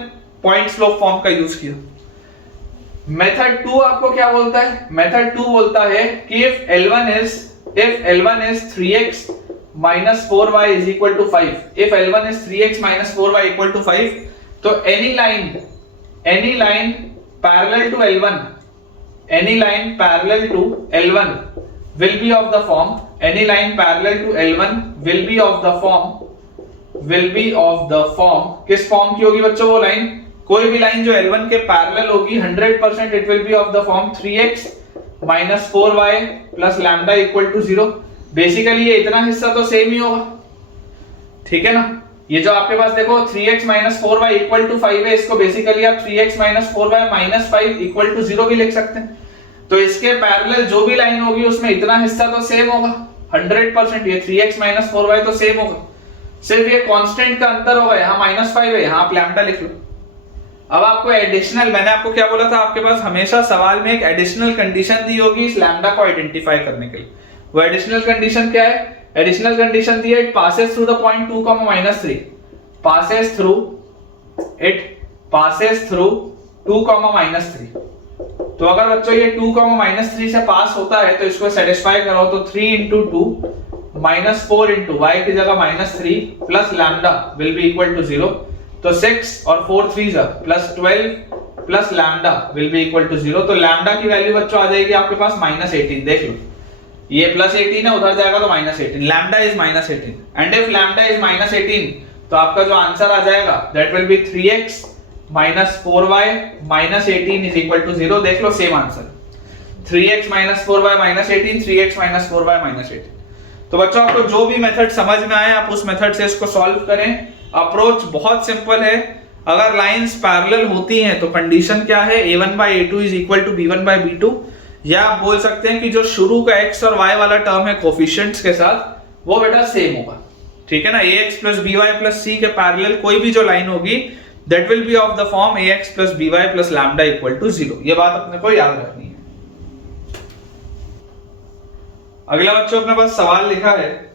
पॉइंट स्लोप फॉर्म का यूज किया। मेथड 2 आपको क्या बोलता है? मेथड 2 बोलता है कि if L1 is 3x minus 4y is equal to 5, if L1 is 3x minus 4y equal to 5, तो any line parallel to L1, any line parallel to L1 will be of the form, any line parallel to L1 will be of the form, किस form की होगी बच्चों वो line? कोई भी line जो L1 के पैरेलल होगी 100% it will be of the form 3x minus 4y plus lambda equal to 0। Basically ये इतना हिस्सा तो सेम ही होगा, ठीक है ना। ये जो आपके पास देखो 3x minus 4y equal to 5 है, इसको बेसिकली आप 3x minus 4y minus 5 equal to 0 भी लिख सकते हैं। तो इसके पैरेलल जो भी लाइन होगी उसमें इतना हिस्सा तो सेम होगा 100%, ये 3x minus 4y तो सेम होगा, सिर्फ ये कांस्टेंट का अंतर होगा, यहाँ -5 है, यहाँ आप लैम्डा लिख लो। अब आपको एडिशनल, मैंने आपको क्या बोला था, आपके पास हमेशा सवाल में एक एडिशनल कंडीशन दी होगी इस लैम्डा को आइडेंटिफाई करने के लिए। वो एडिशनल कंडीशन क्या है? एडिशनल कंडीशन दी है it passes through the point 2, -3, passes through 2, -3। तो अगर बच्चों ये 2, -3 से पास होता है तो इसको सेटिस्फाई करो तो 3 into 2 -4 into y की जगह -3 plus lambda will be equal to 0। तो 6 और 4 3 plus 12 plus lambda will be equal to 0। तो लैम्डा की वैल्यू बच्चों आ जाएगी आपके पास -18। देख लो ये +18 है, उधर जाएगा तो -18, lambda is -18 and if lambda is -18 तो आपका जो आंसर आ जाएगा that will be 3x minus 4y minus 18 is equal to 0। देख लो same answer, 3x minus 4y minus 18, 3x minus 4y minus 18। तो बच्चों आपको जो भी मेथड समझ में आए आप उस मेथड से इसको सॉल्व करें। अप्रोच बहुत सिंपल है, अगर लाइंस पैरेलल होती हैं तो कंडीशन क्या है, a1 by a2 is equal to b1 by b2, या आप बोल सकते हैं कि जो शुरू का x और y वाला टर्म है कोफिशिएंट्स के साथ वो बेटा सेम होगा, ठीक है ना। ax plus by plus c के पैरेलल कोई भी जो लाइन होगी that will be of the form ax plus by plus lambda equal to 0। ये बात अपने को याद रखनी है। अगला बच्चों अपने पास सवाल लिखा है,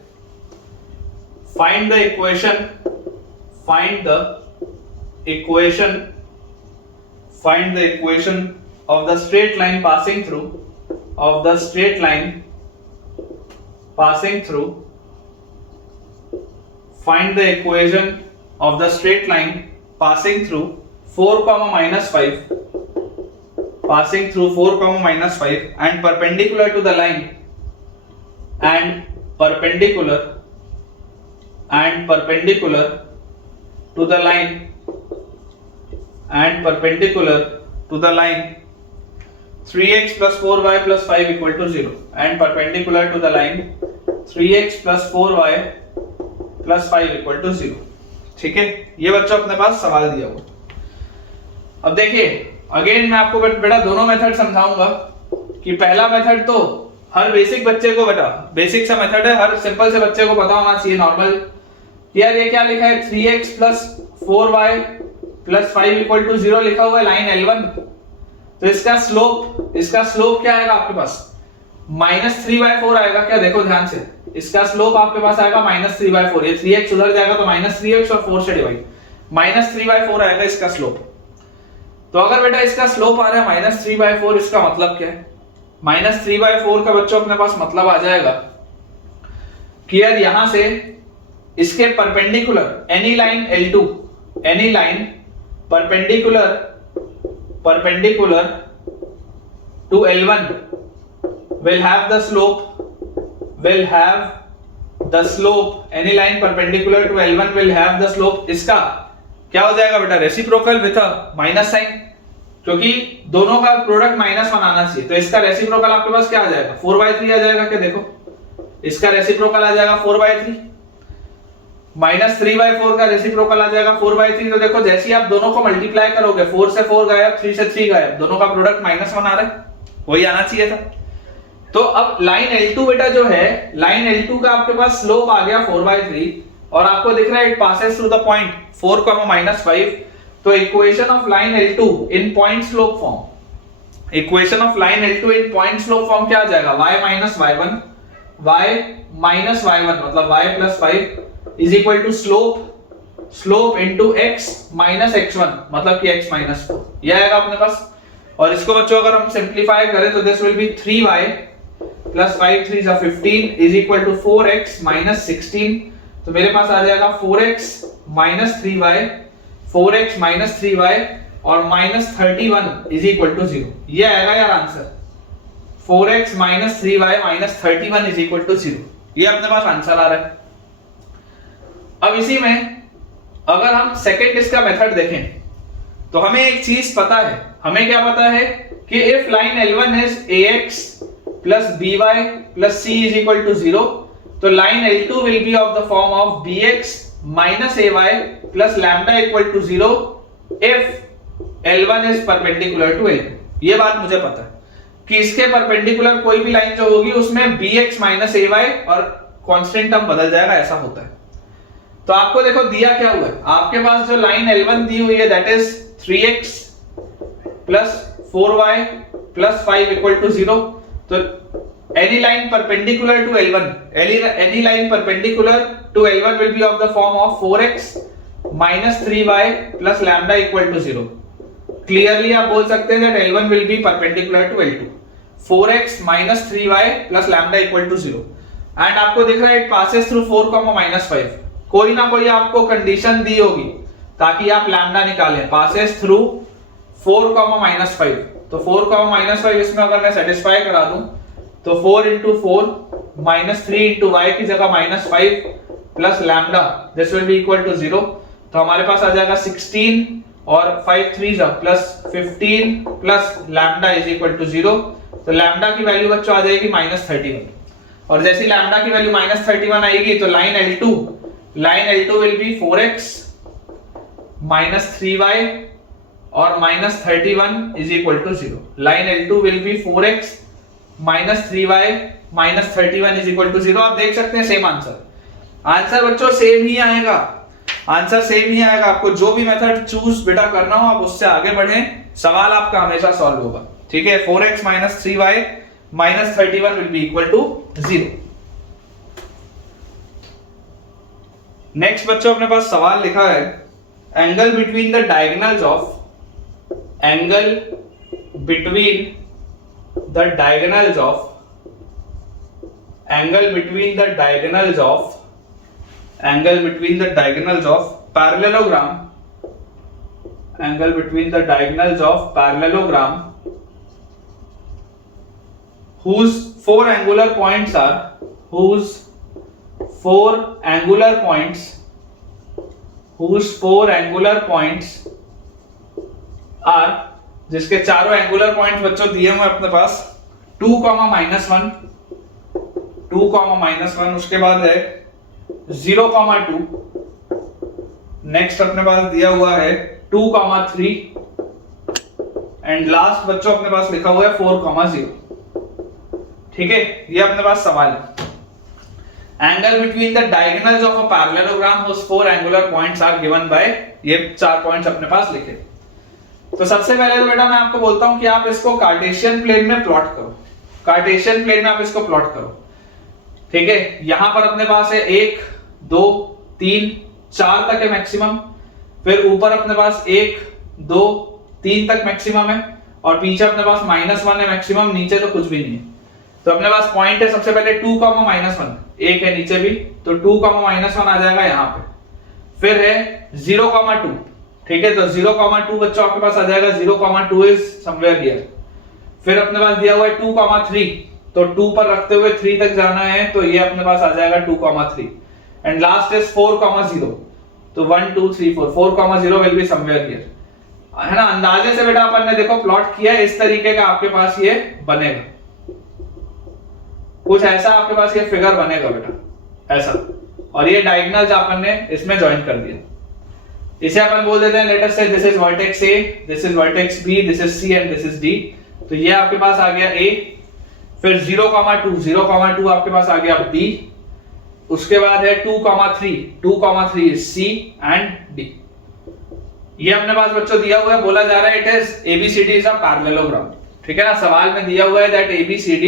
find the equation of the straight line passing through find the equation of the straight line passing through 4 minus 5 and perpendicular to the line and perpendicular to the line 3x plus 4y plus 5 equal to 0 and perpendicular to the line 3x plus 4y plus 5 equal to 0। ठीक है, ये बच्चों अपने पास सवाल दिया हुआ। अब देखिए अगेन मैं आपको बेटा दोनों मेथड समझाऊंगा कि पहला मेथड तो हर बेसिक बच्चे को बेटा बेसिक सा मेथड है, हर सिंपल से बच्चे को पता होना चाहिए नॉर्मल। यार ये क्या लिखा है, 3x plus 4y plus 5 equal to 0 लिखा हुआ है लाइन L1। तो इसका स्लोप क्या आएगा आपके पास, -3/4 आएगा क्या, देखो ध्यान से, इसका स्लोप आपके पास आएगा -3/4। ये 3x उधर जाएगा तो -3x और 4 से डिवाइड, -3/4 आएगा इसका स्लोप। तो अगर बेटा इसका स्लोप आ रहा है -3/4, इसका मतलब क्या है, -3/4 का बच्चों अपने पास मतलब आ जाएगा कि यार यहां से इसके perpendicular any line L2, any line perpendicular to L1 will have the slope any line perpendicular to L1 will have the slope, इसका क्या हो जाएगा बेटा, रेसिप्रोकल विद माइनस साइन, क्योंकि दोनों का प्रोडक्ट -1 आना चाहिए। तो इसका रेसिप्रोकल आपके पास क्या आ जाएगा, 4/3 आ जाएगा क्या, देखो इसका रेसिप्रोकल आ जाएगा 4/3, -3/4 का रेसिप्रोकल आ जाएगा 4/3। तो देखो जैसे ही आप दोनों को मल्टीप्लाई करोगे, 4 से 4 गायब, 3 से 3 गायब, दोनों का प्रोडक्ट -1 आ रहा है, वही आना चाहिए था। तो अब लाइन L2 बेटा जो है, लाइन L2 का आपके पास स्लोप आ गया 4/3 और आपको दिख रहा है it passes through the point 4, -5। तो equation of line L2 in point slope form, क्या आ जाएगा, y minus y1 मतलब y plus 5 is equal to slope into x minus x1 मतलब कि x minus 4, ये आएगा अपने पास। और इसको बच्चों अगर हम सिंप्लीफाई करें तो this will B 3y plus 5 3s are 15 is equal to 4x minus 16। तो मेरे पास आ जाएगा 4x minus 3y और -31 is equal to 0। ये आएगा यार answer, 4x minus 3y minus 31 is equal to 0, ये अपने पास आंसर आ रहा है। अब इसी में अगर हम सेकंड इसका मेथड देखें तो हमें एक चीज पता है, हमें क्या पता है कि if line L1 is ax plus by plus c is equal to 0, तो line L2 will be of the form of bx minus ay plus lambda equal to 0 if L1 is perpendicular to L2। ये बात मुझे पता है कि इसके perpendicular कोई भी लाइन जो होगी उसमें bx minus ay और कांस्टेंट टर्म बदल जाएगा, ऐसा होता है। तो आपको देखो दिया क्या हुआ है, आपके पास जो लाइन L1 दी हुई है that is 3x plus 4y plus 5 equal to 0। तो any line perpendicular to L1 will be of the form of 4x minus 3y plus lambda equal to 0। Clearly आप बोल सकते हैं that L1 will be perpendicular to L2, 4x minus 3y plus lambda equal to 0 and आपको दिख रहा है it passes through 4, -5। कोई ना कोई आपको कंडीशन दी होगी ताकि आप लैम्डा निकालें, पासेस थ्रू 4, -5। तो 4, -5 इसमें अगर मैं सेटिस्फाई करा दूं तो 4 into 4 -3 into y की जगह -5 plus lambda this will be equal to 0। तो हमारे पास आ जाएगा 16 और 5 3 plus 15 plus lambda is equal to 0। तो लैम्डा की वैल्यू बच्चों आ जाएगी -31 और जैसे लैम्डा की वैल्यू -31 आएगी तो line L2 will be 4x -3y और -31 is equal to 0। Line L2 will be 4x -3y -31 is equal to 0। आप देख सकते हैं सेम आंसर बच्चों सेम ही आएगा, आपको जो भी मेथड चूज बेटा करना हो आप उससे आगे बढ़ें, सवाल आपका हमेशा सॉल्व होगा। ठीक है, 4x -3y -31 will be equal to 0। Next बच्चों अपने पास सवाल लिखा है angle between the diagonals of parallelogram whose four angular points are जिसके चारों एंगुलर पॉइंट्स बच्चों दिए हुए अपने पास 2, -1, 2, -1, उसके बाद है 0, 2, नेक्स्ट अपने पास दिया हुआ है 2, 3 एंड लास्ट बच्चों अपने पास लिखा हुआ है 4, 0। ठीक है, ये अपने पास सवाल है angle between the diagonals of a parallelogram whose four angular points are given by, ये 4 पॉइंट्स अपने पास लिखे। तो सबसे पहले तो बेटा मैं आपको बोलता हूं कि आप इसको कार्टेशियन प्लेन में प्लॉट करो, कार्टेशियन प्लेन में आप इसको प्लॉट करो। ठीक है, यहां पर अपने पास है 1 2 3 4 तक है मैक्सिमम, फिर ऊपर अपने पास 1 2 3 तक मैक्सिमम है और पीछे अपने पास -1 है मैक्सिमम, नीचे तो कुछ भी नहीं है। तो अपने पास पॉइंट है सबसे पहले 2, -1, एक है नीचे भी, तो 2, -1 आ जाएगा यहां पे। फिर है 0, 2, ठीक है, तो 0, 2 बच्चों आपके पास आ जाएगा 0, 2 इज समवेयर हियर। फिर अपने पास दिया हुआ है 2, 3, तो 2 पर रखते हुए 3 तक जाना है, तो ये अपने पास आ जाएगा 2, 3 एंड लास्ट इज 4, 0, तो 1 2 3 4 0 विल बी समवेयर हियर, है ना। अंदाजे से बेटा अपन ने देखो प्लॉट किया है, इस तरीके का आपके पास ये बनेगा, कुछ ऐसा आपके पास ये फिगर बनेगा बेटा ऐसा, और ये डायगोनल्स अपन ने इसमें ज्वाइन कर दिया। इसे अपन बोल देते हैं late us say this is vertex A, this is vertex B, this is C and this is D। तो ये आपके पास आ गया A, फिर 0, 2 आपके पास आ गया B, उसके बाद है 2, 3 इज C एंड D। ये अपने पास बच्चों दिया हुआ है, बोला जा रहा है it is ABCD is a parallelogram. ठीक है ना, सवाल में दिया हुआ है that ABCD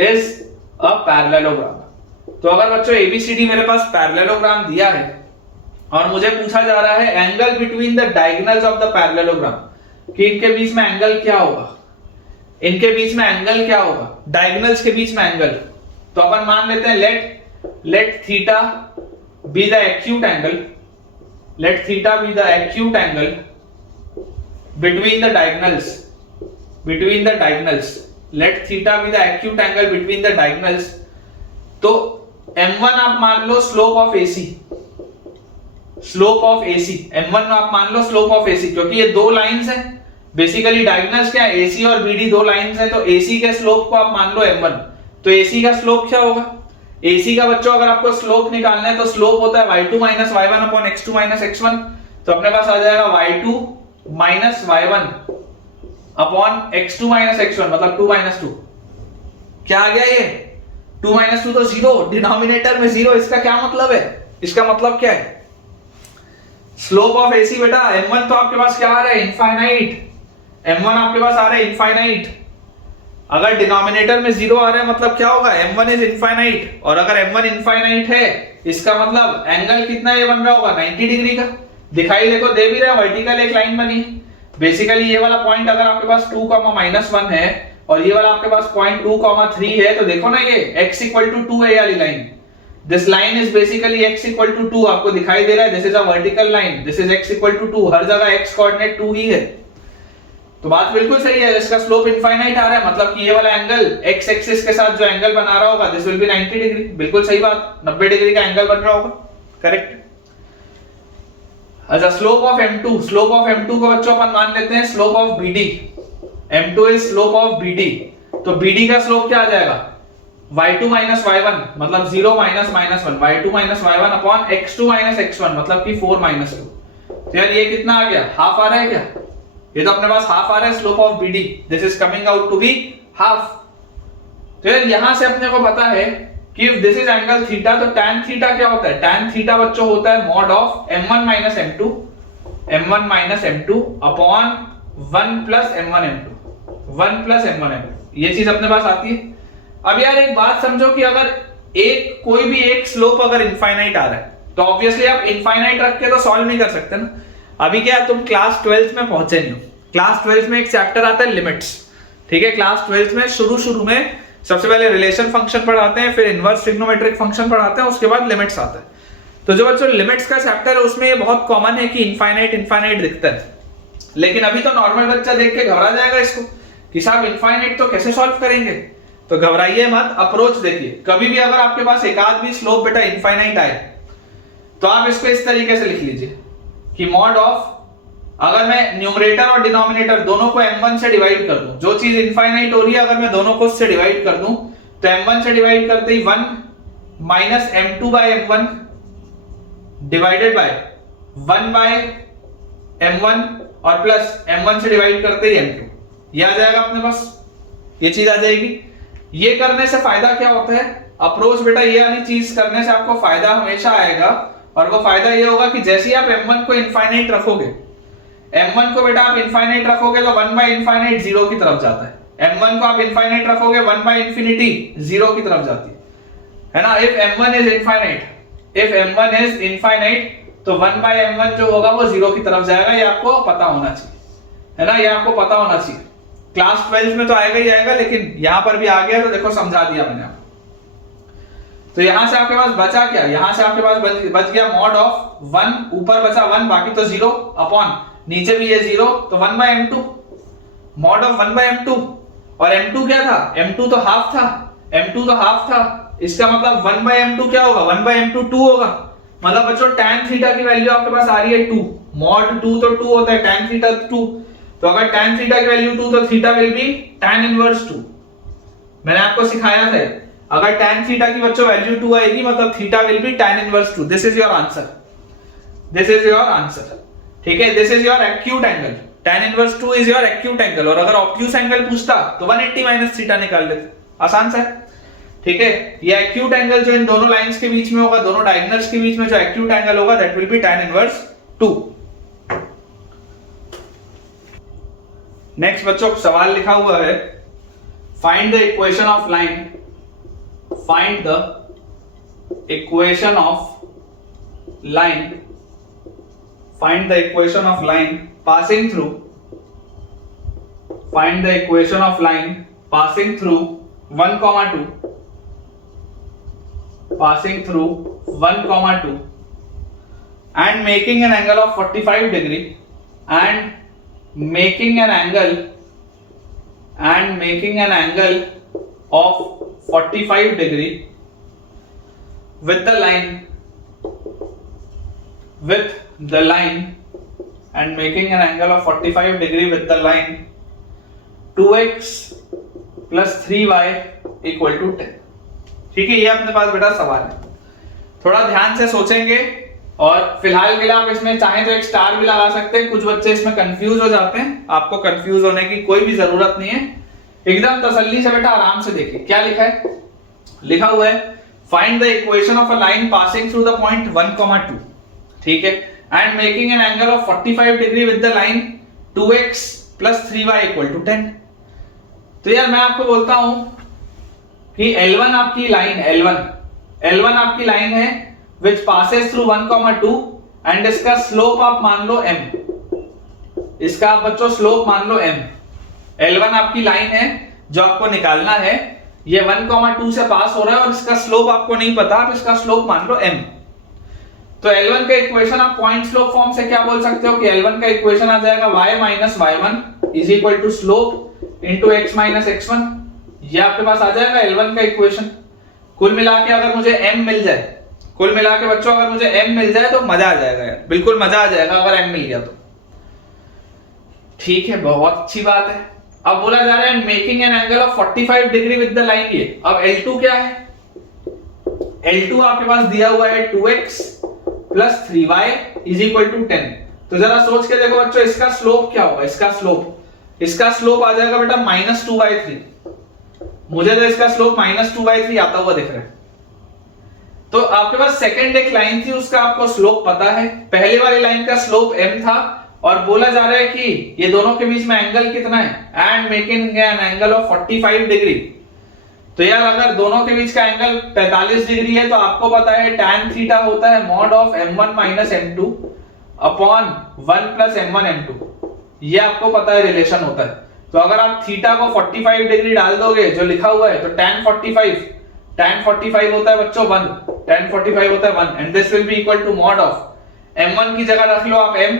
is a parallelogram. तो अगर बच्चों ABCD मेरे पास पैरेललोग्राम दिया है और मुझे पूछा जा रहा है angle between the diagonals of the parallelogram, कि इनके बीच में एंगल क्या होगा, डायगोनल्स के बीच में एंगल। तो अपन मान लेते हैं let theta be the acute angle, between the diagonals, let theta be the acute angle between the diagonals। तो m1 आप मान लो स्लोप ऑफ AC, m1 आप मान लो स्लोप ऑफ AC, क्योंकि ये दो लाइंस हैं बेसिकली। डायगोनल्स क्या है, AC और BD दो लाइंस हैं, तो AC के स्लोप को आप मान लो m1। तो AC का स्लोप क्या होगा, AC का बच्चों अगर आपको स्लोप निकालना है तो स्लोप होता है y2 - y1 upon x2 - x1। तो अपने पास आ जाएगा y2 - y1 upon x2 - x1, मतलब 2 - 2। क्या आ गया ये 2 - 2 तो 0, डिनोमिनेटर में 0, इसका क्या मतलब है, इसका मतलब क्या है, स्लोप ऑफ AC बेटा m1 तो आपके पास क्या आ रहा है इनफाइनाइट, m1 आपके पास आ रहा है इनफाइनाइट। अगर डिनोमिनेटर में 0 आ रहा है मतलब क्या होगा, m1 इज इनफाइनाइट, और अगर m1 इनफाइनाइट है इसका मतलब एंगल कितना ये बन रहा होगा 90 डिग्री का। दिखाई देखो दे भी रहा है, वर्टिकल एक लाइन बनी है। बेसिकली ये वाला पॉइंट अगर आपके पास 2, -1 है और ये वाला आपके पास पॉइंट 2, 3 है, तो देखो ना ये x = 2 है ये वाली line. This line is basically x = 2, आपको दिखाई दे रहा है, this is a vertical line, this is x = 2, हर जगह x कोऑर्डिनेट 2 ही है। तो बात बिल्कुल सही है, इसका स्लोप इनफाइनाइट आ रहा है, मतलब कि ये वाला एंगल एक्स एक्सिस के साथ जो एंगल बना रहा होगा दिस विल बी 90 डिग्री। बिल्कुल सही बात, 90 डिग्री का एंगल बन रहा होगा, करेक्ट। अच्छा, slope of m2, slope of m2 को बच्चों अपन मान लेते हैं slope of bd। m2 is slope of bd, तो bd का स्लोप क्या आ जाएगा, y2 माइनस y1 मतलब 0 minus minus 1, y2 minus y1 upon x2 minus x1 मतलब कि 4 माइनस 2। तो यार ये कितना आ गया, हाफ आ रहा है क्या, ये तो अपने पास हाफ आ रहा है slope of bd, this is coming out to be half. तो यार यहां से अपने को पता है कि if this is angle theta, तो tan थीटा क्या होता है, tan थीटा बच्चों होता है mod of m1 minus m2, m1 minus m2 upon 1 plus m1 m2, 1 plus m1 m2, ये चीज अपने पास आती है। अब यार एक बात समझो कि अगर कोई भी एक स्लोप अगर इनफाइनाइट आ रहा है तो ऑब्वियसली आप इनफाइनाइट रख के तो सॉल्व नहीं कर सकते ना। अभी क्या है, तुम क्लास 12th में पहुंचे नहीं हो, क्लास 12th में एक चैप्टर आता है लिमिट्स, ठीक है। क्लास 12th में शुरू में सबसे पहले रिलेशन फंक्शन पढ़ाते हैं, फिर इनवर्स ट्रिग्नोमेट्रिक फंक्शन पढ़ाते हैं, उसके बाद लिमिट्स आता है। तो जो बच्चों लिमिट्स का चैप्टर है उसमें ये बहुत कॉमन है कि इनफाइनाइट दिखता है, लेकिन अभी तो नॉर्मल बच्चा देख के घबरा जाएगा इसको कि साहब इनफाइनाइट तो कैसे सॉल्व करेंगे। तो घबराइए मत, अप्रोच देखिए। कभी भी अगर आपके पास एक आध भी स्लोप बेटा इनफाइनाइट आए तो आप इसको इस तरीके से लिख लीजिए कि मॉड ऑफ, अगर मैं न्यूमरेटर और डिनोमिनेटर दोनों को m1 से डिवाइड कर दूं, जो चीज इनफाइनाइट हो रही है अगर मैं दोनों को उससे डिवाइड कर दूं तो m1 से डिवाइड करते ही 1 minus m2 by m1 divided by 1 by m1 और प्लस m1 से डिवाइड करते ही m2, ये आ जाएगा अपने पास, ये चीज आ जाएगी। ये करने से फायदा क्या होता है, अप्रोच बेटा ये वाली चीज करने से आपको फायदा हमेशा आएगा, और वो फायदा ये होगा कि जैसे ही आप m1 को इनफाइनाइट रखोगे, m1 को बेटा आप इनफाइनाइट रखोगे तो 1 बाय इनफाइनाइट 0 की तरफ जाता है, m1 को आप इनफाइनाइट रखोगे 1 बाय इंफिनिटी 0 की तरफ जाती है ना। If m1 is infinite, if m1 is infinite तो 1 बाय m1 जो होगा वो 0 की तरफ जाएगा, ये आपको पता होना चाहिए, है ना, ये आपको पता होना चाहिए। क्लास 12 में तो आएगा ही आएगा, लेकिन यहां पर भी आ गया तो देखो समझा दिया मैंने आपको। तो यहां से आपके पास बचा क्या, यहां से आपके पास बच गया मॉड ऑफ 1, ऊपर बचा 1 बाकी तो 0 अपॉन नीचे भी ये 0, तो 1 bye m2, mod of 1 bye m2, और m2 क्या था, m2 तो हाफ था, m2 तो हाफ था, इसका मतलब 1 बाय m2 क्या होगा, 1 बाय m2 2 होगा। मतलब बच्चों tan थीटा की वैल्यू आपके पास आ रही है 2, मॉड 2 तो 2 होता है, tan थीटा 2, तो अगर tan थीटा की वैल्यू 2 तो theta will be tan inverse 2। मैंने आपको सिखाया था अगर tan थीटा की बच्चों वैल्यू 2 आएगी मतलब theta will be tan inverse 2। This is your answer, this is your answer, ठीक है। This is your acute angle, tan inverse 2 is your acute angle. और अगर ऑब्ट्यूज एंगल पूछता तो 180 माइनस थीटा निकाल लेते, आसान सा है, ठीक है। ये एक्यूट एंगल जो इन दोनों लाइंस के बीच में होगा, दोनों डायगोनल्स के बीच में जो एक्यूट एंगल होगा that will be tan inverse 2। Next बच्चों सवाल लिखा हुआ है, find the equation of line, find the equation of line, find the equation of line passing through, find the equation of line passing through 1,2, passing through 1,2 and making an angle of 45 degree and making an angle of 45 degree with the line and making an angle of 45 degree with the line 2x plus 3y equal to 10। ठीक है, ये अपने पास बेटा सवाल है, थोड़ा ध्यान से सोचेंगे और फिलहाल के लिए आप इसमें चाहें तो एक स्टार भी लगा सकते हैं। कुछ बच्चे इसमें कंफ्यूज हो जाते हैं, आपको कंफ्यूज होने की कोई भी जरूरत नहीं है, एकदम तसल्ली से बेटा आराम से देखिए क्या लिखा है। लिखा हुआ है find the equation of a line passing through the point 1,2, ठीक है, and making an angle of 45 degree with the line 2x plus 3y equal to 10। तो यार मैं आपको बोलता हूं कि L1 आपकी लाइन, L1 आपकी लाइन है which passes through 1,2 and इसका स्लोप आप मान लो m, इसका आप बच्चों स्लोप मान लो m। L1 आपकी लाइन है जो आपको निकालना है, ये 1,2 से पास हो रहा है और इसका स्लोप आपको नहीं पता, आप इसका स्लोप मान लो m। तो L1 का इक्वेशन आप पॉइंट स्लोप फॉर्म से क्या बोल सकते हो कि L1 का इक्वेशन आ जाएगा y minus y1 is equal to slope into x minus x1। ये आपके पास आ जाएगा L1 का इक्वेशन। कुल मिला के अगर मुझे m मिल जाए, कुल मिला के बच्चों अगर मुझे m मिल जाए तो मजा आ जाएगा यार, बिल्कुल मजा आ जाएगा अगर m मिल गया तो। ठीक है, बहुत अच्छी बात है। अब बोला जा रहा है making an angle of 45 degree with the line ये। अब L2 क्या है? L2 आपके पास दिया हुआ है 2x plus 3y is equal to 10। तो जरा सोच के देखो बच्चों, इसका स्लोप क्या होगा? इसका स्लोप आ जाएगा बेटा -2/3। मुझे तो इसका स्लोप -2/3 आता हुआ दिख रहा है। तो आपके पास सेकंड एक लाइन थी, उसका आपको स्लोप पता है। पहले वाली लाइन का स्लोप m था और बोला जा रहा है कि ये दोनों के बीच में एंगल कितना है, and making an angle of 45 degree. तो यार अगर दोनों के बीच का एंगल 45 डिग्री है तो आपको पता है tan थीटा होता है mod of m1 minus m2 upon 1 plus m1 m2। ये आपको पता है रिलेशन होता है। तो अगर आप थीटा को 45 डिग्री डाल दोगे जो लिखा हुआ है, तो tan 45 होता है बच्चों 1, tan 45 होता है 1, and this will be equal to mod of m1 की जगह रख लो आप m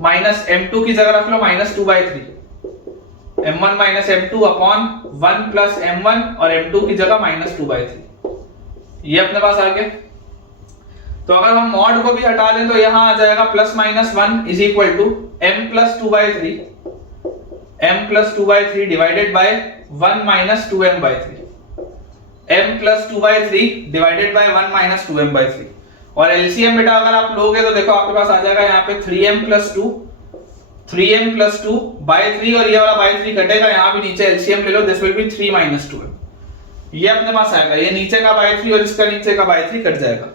माइनस m2 की जगह रख लो -2/3, m1 minus m2 upon 1 plus m1 और m2 की जगह -2/3। ये अपने पास आ गया। तो अगर हम मॉड को भी हटा दें तो यहां आ जाएगा +-1 is equal to m plus 2/3 divided by 1 minus 2m/3, m plus 2/3 divided by 1 minus 2m/3। और एलसीएम बेटा अगर आप लोगे तो देखो आपके पास आ जाएगा यहाँ पे 3m प्लस 2 बाय 3 और ये वाला बाय 3 कटेगा, यहाँ भी नीचे एलसीएम ले लो, this will be 3 minus 2m। ये अपने पास आएगा, ये नीचे का बाय 3 और इसका नीचे का बाय 3 कट जाएगा।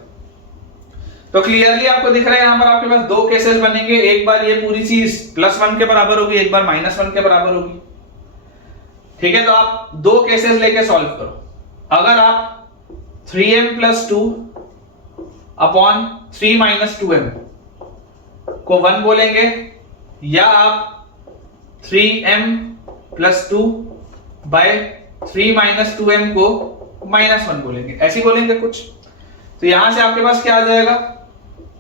तो क्लियरली आपको दिख रहा है यहाँ पर आपके पास दो केसेस बनेंगे। एक बार ये पूरी चीज +1 के बराबर होगी, एक बार -1 के बराबर होगी। ठीक है, तो आप दो केसेस लेके सॉल्व करो। अगर आप 3m plus 2 upon 3 minus 2m को 1 बोलेंगे, या आप 3m plus 2 bye 3 minus 2m को -1 बोलेंगे, ऐसी बोलेंगे कुछ। तो यहां से आपके पास क्या आ जाएगा,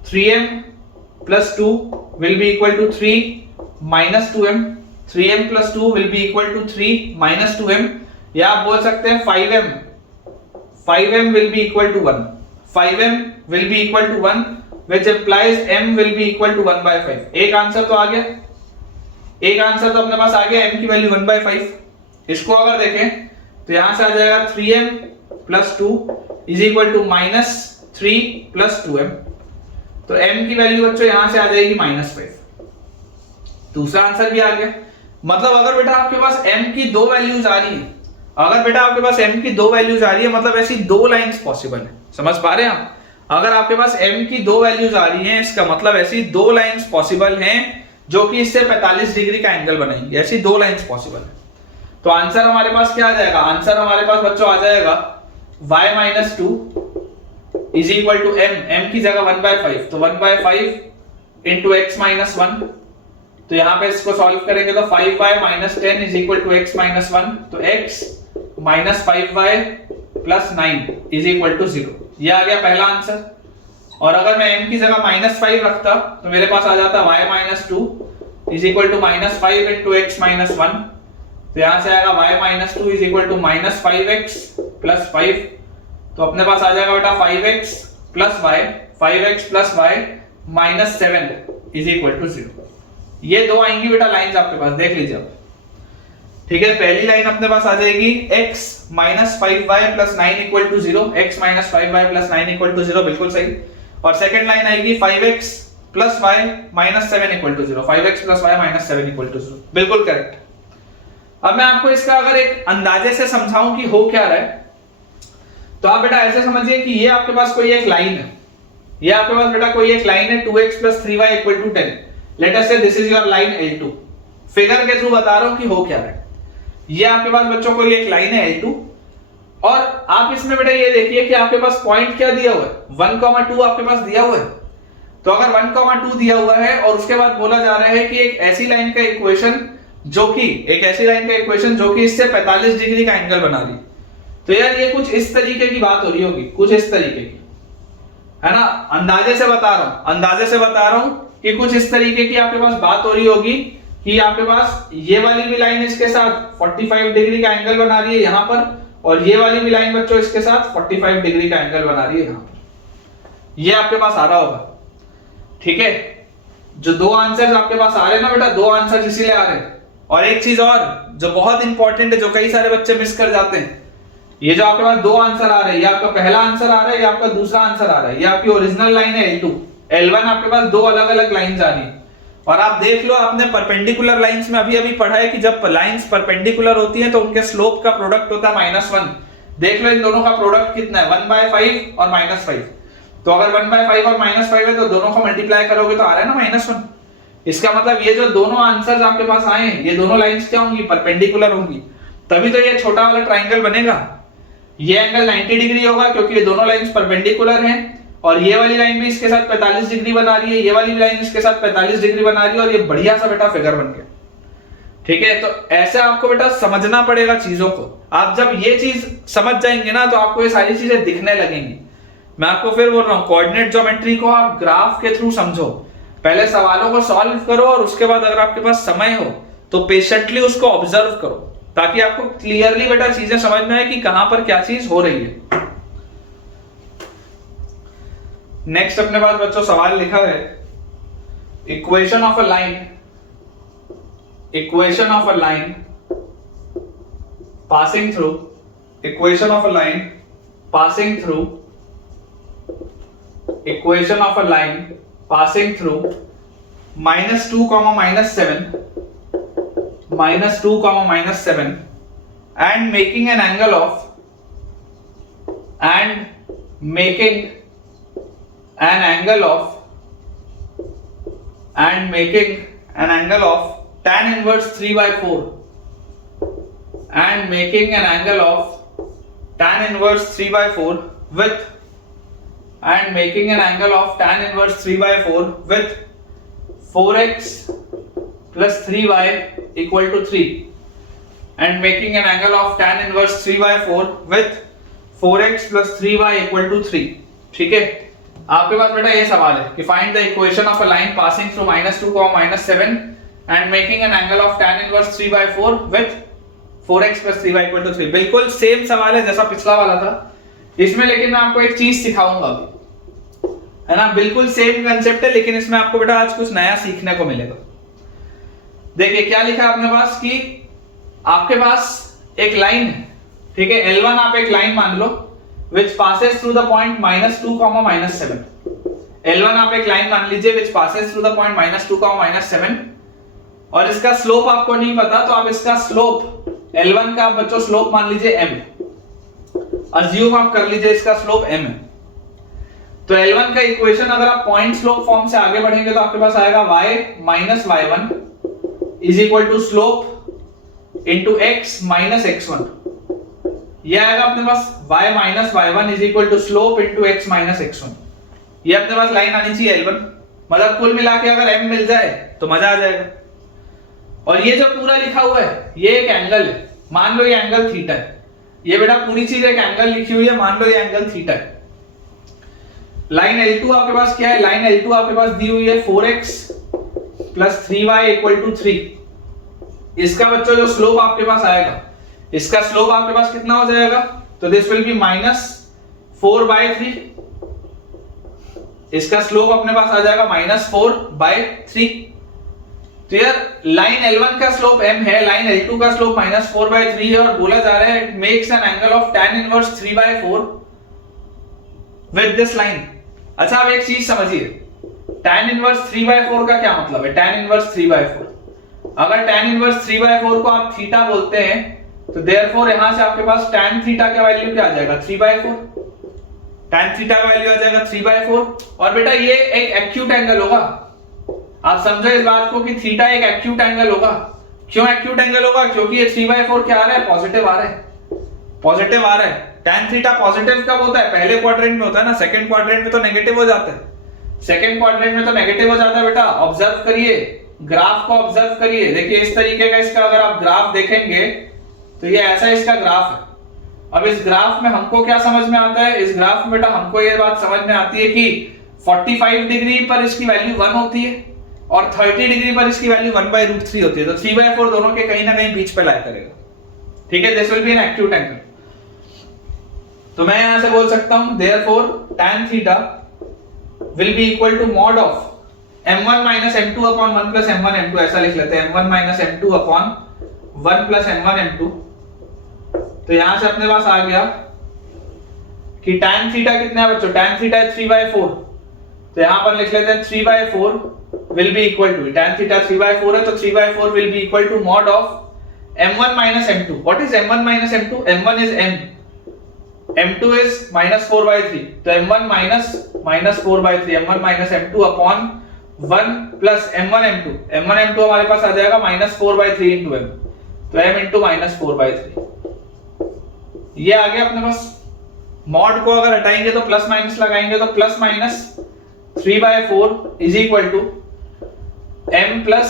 3m plus 2 will be equal to 3 minus 2m, 3m plus 2 will be equal to 3 minus 2m, या आप बोल सकते हैं 5m will be equal to 1, 5m will be equal to 1 which implies m will be equal to 1/5। एक answer तो आ गया, एक answer तो अपने पास आ गया, m की वैल्यू 1/5। इसको अगर देखें तो यहां से आ जाएगा 3m plus 2 is equal to -3 plus 2m। तो m की वैल्यू बच्चों यहां से आ जाएगी -5। दूसरा आंसर भी आ गया। मतलब अगर बेटा आपके पास m की दो वैल्यूज आ रही है, अगर बेटा आपके पास m की दो वैल्यूज आ रही है, मतलब ऐसी दो लाइंस पॉसिबल है। समझ पा रहे हैं आप? अगर आपके पास m की दो वैल्यूज आ रही हैं, इसका मतलब ऐसी दो लाइंस पॉसिबल हैं जो कि इससे 45 डिग्री का एंगल बनाएंगी, ऐसी दो लाइंस पॉसिबल है। तो आंसर हमारे पास क्या आ जाएगा? आंसर हमारे पास बच्चों आ जाएगा y minus 2 is equal to m की जगह 1/5, तो 1/5 इंटू x माइनस 1। तो यहां पे इसको सॉल्व करेंगे तो 5y minus 10 is equal to x minus 1, तो x minus 5y plus 9 is equal to 0। ये आ गया पहला आंसर। और अगर मैं m की जगह -5 रखता तो मेरे पास आ जाता y minus 2 is equal to -5 into x minus 1। तो यहां से आएगा y minus 2 is equal to -5x plus 5। तो अपने पास आ जाएगा बेटा 5x plus y, 5x plus y minus 7 is equal to 0। ये दो आएंगी बेटा लाइंस आपके पास, देख लीजिए आप। ठीक है, पहली लाइन अपने पास आ जाएगी x minus 5y plus 9 equal to 0, x minus 5y plus 9 equal to 0, बिल्कुल सही। और सेकंड लाइन आएगी 5x plus y minus 7 equal to 0, 5x plus y minus 7 equal to 0, बिल्कुल करेक्ट। अब मैं आपको इसका अगर एक अंदाजे से समझाऊं कि हो क्या रहा है, तो आप बेटा ऐसे समझिए कि ये आपके पास कोई एक लाइन है, ये आपके पास बेटा कोई एक लाइन है 2x plus 3y equal to 10। Let us say this is your line L2। Figure के थ्रू बता रहा हूं कि हो क्या रहा है। ये आपके पास बच्चों कोई एक लाइन है L2, और आप इसमें बेटा ये देखिए कि आपके पास पॉइंट क्या दिया हुआ है, 1,2 आपके पास दिया हुआ है। तो अगर 1,2 दिया हुआ है और उसके बाद बोला जा रहा है कि एक ऐसी लाइन का इक्वेशन जो कि इससे 45 डिग्री का एंगल बना रही, तो यार ये कुछ इस तरीके की बात हो रही होगी, कुछ इस तरीके की, है ना। अंदाजे से बता रहा हूं कि कुछ इस तरीके की आपके पास बात हो रही होगी कि आपके पास ये वाली भी लाइन इसके साथ 45 डिग्री का एंगल बना रही है यहां पर, और ये वाली भी लाइन बच्चों इसके साथ 45 डिग्री का एंगल बना रही है यहां पर। ये आपके पास आ रहा होगा, ठीक है। जो दो आंसर्स आपके पास आ रहे हैं ना बेटा, दो आंसर्स इसीलिए आ रहे हैं। और एक चीज और जो बहुत इंपॉर्टेंट है, जो कई सारे बच्चे मिस कर जाते हैं, ये जो आपके पास दो आंसर आ रहे हैं, ये आपका पहला आंसर आ रहा है, ये आपका दूसरा आंसर आ रहा है, ये आपकी ओरिजिनल लाइन है L2, L1 आपके पास दो अलग अलग लाइंस आ रही है। और आप देख लो, आपने परपेंडिकुलर लाइंस में अभी अभी पढ़ा है कि जब लाइंस परपेंडिकुलर होती हैं तो उनके स्लोप का प्रोडक्ट होता है -1। देख लो इन दोनों का प्रोडक्ट कितना है, 1/5 और -5। तो अगर 1/5 और -5 है तो दोनों को मल्टीप्लाई करोगे तो आ रहा है ना -1। इसका मतलब ये जो दोनों आंसर्स आपके पास आए हैं, ये दोनों लाइंस क्या होंगी, परपेंडिकुलर होंगी, तभी तो ये छोटा वाला ट्राइंगल बनेगा। ये एंगल 90 डिग्री होगा क्योंकि ये दोनों लाइंस परपेंडिकुलर हैं, और ये वाली लाइन भी इसके साथ 45 डिग्री बना रही है, ये वाली लाइन इसके साथ 45 डिग्री बना रही है, और ये बढ़िया सा बेटा फिगर बन गया, ठीक है। तो ऐसे आपको बेटा समझना पड़ेगा चीजों को। आप जब ये चीज समझ जाएंगे ना तो आपको ये सारी चीजें दिखने लगेंगी। मैं आपको फिर बोल रहा हूं, कोऑर्डिनेट ज्योमेट्री को आप ग्राफ के थ्रू समझो, पहले सवालों को सॉल्व करो, और उसके बाद अगर आपके पास समय हो तो पेशेंटली उसको ऑब्जर्व करो, ताकि आपको क्लियरली बेटा चीजें समझ में आए कि कहां पर क्या चीज हो रही है। नेक्स्ट अपने पास बच्चों सवाल लिखा है, equation of a line, equation of a line passing through, equation of a line passing through, equation of a line passing through -2, -2, -7 and making an angle of tan inverse 3/4 and making an angle of tan inverse 3/4 with and making an angle of tan inverse 3/4 with 4x plus 3y equal to 3 and making an angle of tan inverse 3/4 with 4x plus 3y equal to 3, ठीक है। आपके पास बेटा ये सवाल है कि find the equation of a line passing through -2, -7 and making an angle of tan inverse 3/4 with 4x plus 3y equal to 3। बिल्कुल same सवाल है जैसा पिछला वाला था इसमें, लेकिन मैं आपको एक चीज सिखाऊंगा अभी, है ना। बिल्कुल सेम कंसेप्ट है, लेकिन इसमें आपको बेटा आज कुछ नया सीखने को मिलेगा। देखिए क्या लिखा है अपने पास कि आपके पास एक लाइन है, ठीक है, L1 आप एक लाइन मान लो which passes through the point -2, -7। L1 आप एक लाइन मान लीजिए which passes through the point -2, -7, और इसका स्लोप आपको नहीं पता तो आप इसका स्लोप L1 का बच्चों स्लोप मान लीजिए m, अज्यूम आप कर लीजिए इसका स्लोप m है। तो L1 का इक्वेशन अगर आप पॉइंट स्लोप फॉर्म से आगे बढ़ेंगे तो आपके पास आएगा y - y1 is equal to slope into x - x1। यह आएगा अपने पास y - y1 is equal to slope into x - x1। ये अपने पास लाइन आनी चाहिए L1, मतलब कुल मिला के अगर m मिल जाए तो मजा आ जाएगा। और ये जो पूरा लिखा हुआ है ये एक एंगल है, मान लो ये एंगल थीटा है, ये बेटा पूरी चीज एक एंगल लिखी हुई है, मान लो ये एंगल थीटा है। लाइन L2 आपके पास क्या है, लाइन L2 आपके पास दी हुई है 4x plus 3y equal to 3। इसका बच्चों जो स्लोप आपके पास आएगा, इसका स्लोप आपके पास कितना हो जाएगा, तो दिस विल बी -4/3। इसका स्लोप अपने पास आ जाएगा -4/3। तो यार लाइन L1 का स्लोप m है, लाइन L2 का स्लोप -4/3 है, और बोला जा रहा है it makes an angle of tan inverse 3/4 with this line. अच्छा अब एक चीज समझिए, tan इनवर्स 3/4 का क्या मतलब है, tan इनवर्स 3/4, अगर tan इनवर्स 3/4 को आप थीटा बोलते हैं तो देयरफॉर यहां से आपके पास tan थीटा का वैल्यू क्या आ जाएगा, 3/4। tan थीटा का वैल्यू आ जाएगा 3/4, और बेटा ये एक एक्यूट एंगल होगा। आप समझो इस बात को कि थीटा एक एक्यूट एंगल होगा। क्यों एक्यूट एंगल होगा, क्योंकि ये 3/4 क्या आ रहा है, पॉजिटिव आ रहा है, पॉजिटिव आ रहा है। tan थीटा पॉजिटिव कब होता है, पहले क्वाड्रेंट में होता है ना, सेकंड क्वाड्रेंट में तो नेगेटिव हो जाता है। सेकंड क्वाड्रेंट में तो नेगेटिव हो जाता है बेटा। ऑब्जर्व करिए, ग्राफ को ऑब्जर्व करिए, देखिए इस तरीके का इसका अगर आप ग्राफ देखेंगे तो ये ऐसा इसका ग्राफ है। अब इस ग्राफ में हमको क्या समझ में आता है, इस ग्राफ में बेटा हमको ये बात समझ में आती है कि 45 डिग्री पर इसकी वैल्यू 1 होती है, और 30 डिग्री पर इसकी वैल्यू 1/√3 होती है, तो 3/4 दोनों के कहीं ना कहीं बीच पे लाया करेगा, ठीक है। This will be an acute angle. तो मैं यहां से बोल सकता हूं therefore tan theta will be equal to mod of m1 minus m2 upon 1 plus m1 m2, ऐसा लिख लेते हैं m1 minus m2 upon 1 plus m1 m2। तो यहां से अपने पास आ गया कि tan थीटा कितना है बच्चों, tan थीटा है 3/4, तो यहां पर लिख लेते हैं 3/4 will be equal to, tan theta 3/4 है तो 3/4 will be equal to mod of m1 minus m2। What is m1 minus m2? m1 is m, m2 is -4/3, तो m1 minus 4/3, m1 minus m2 upon 1 plus m1 m2, m1 m2 हमारे पास आ जाएगा -4/3 into m, तो m into -4/3। ये आ गया अपने पास। Mod को अगर हटाएंगे तो प्लस माइनस लगाएंगे, तो plus minus 3/4 is equal to m plus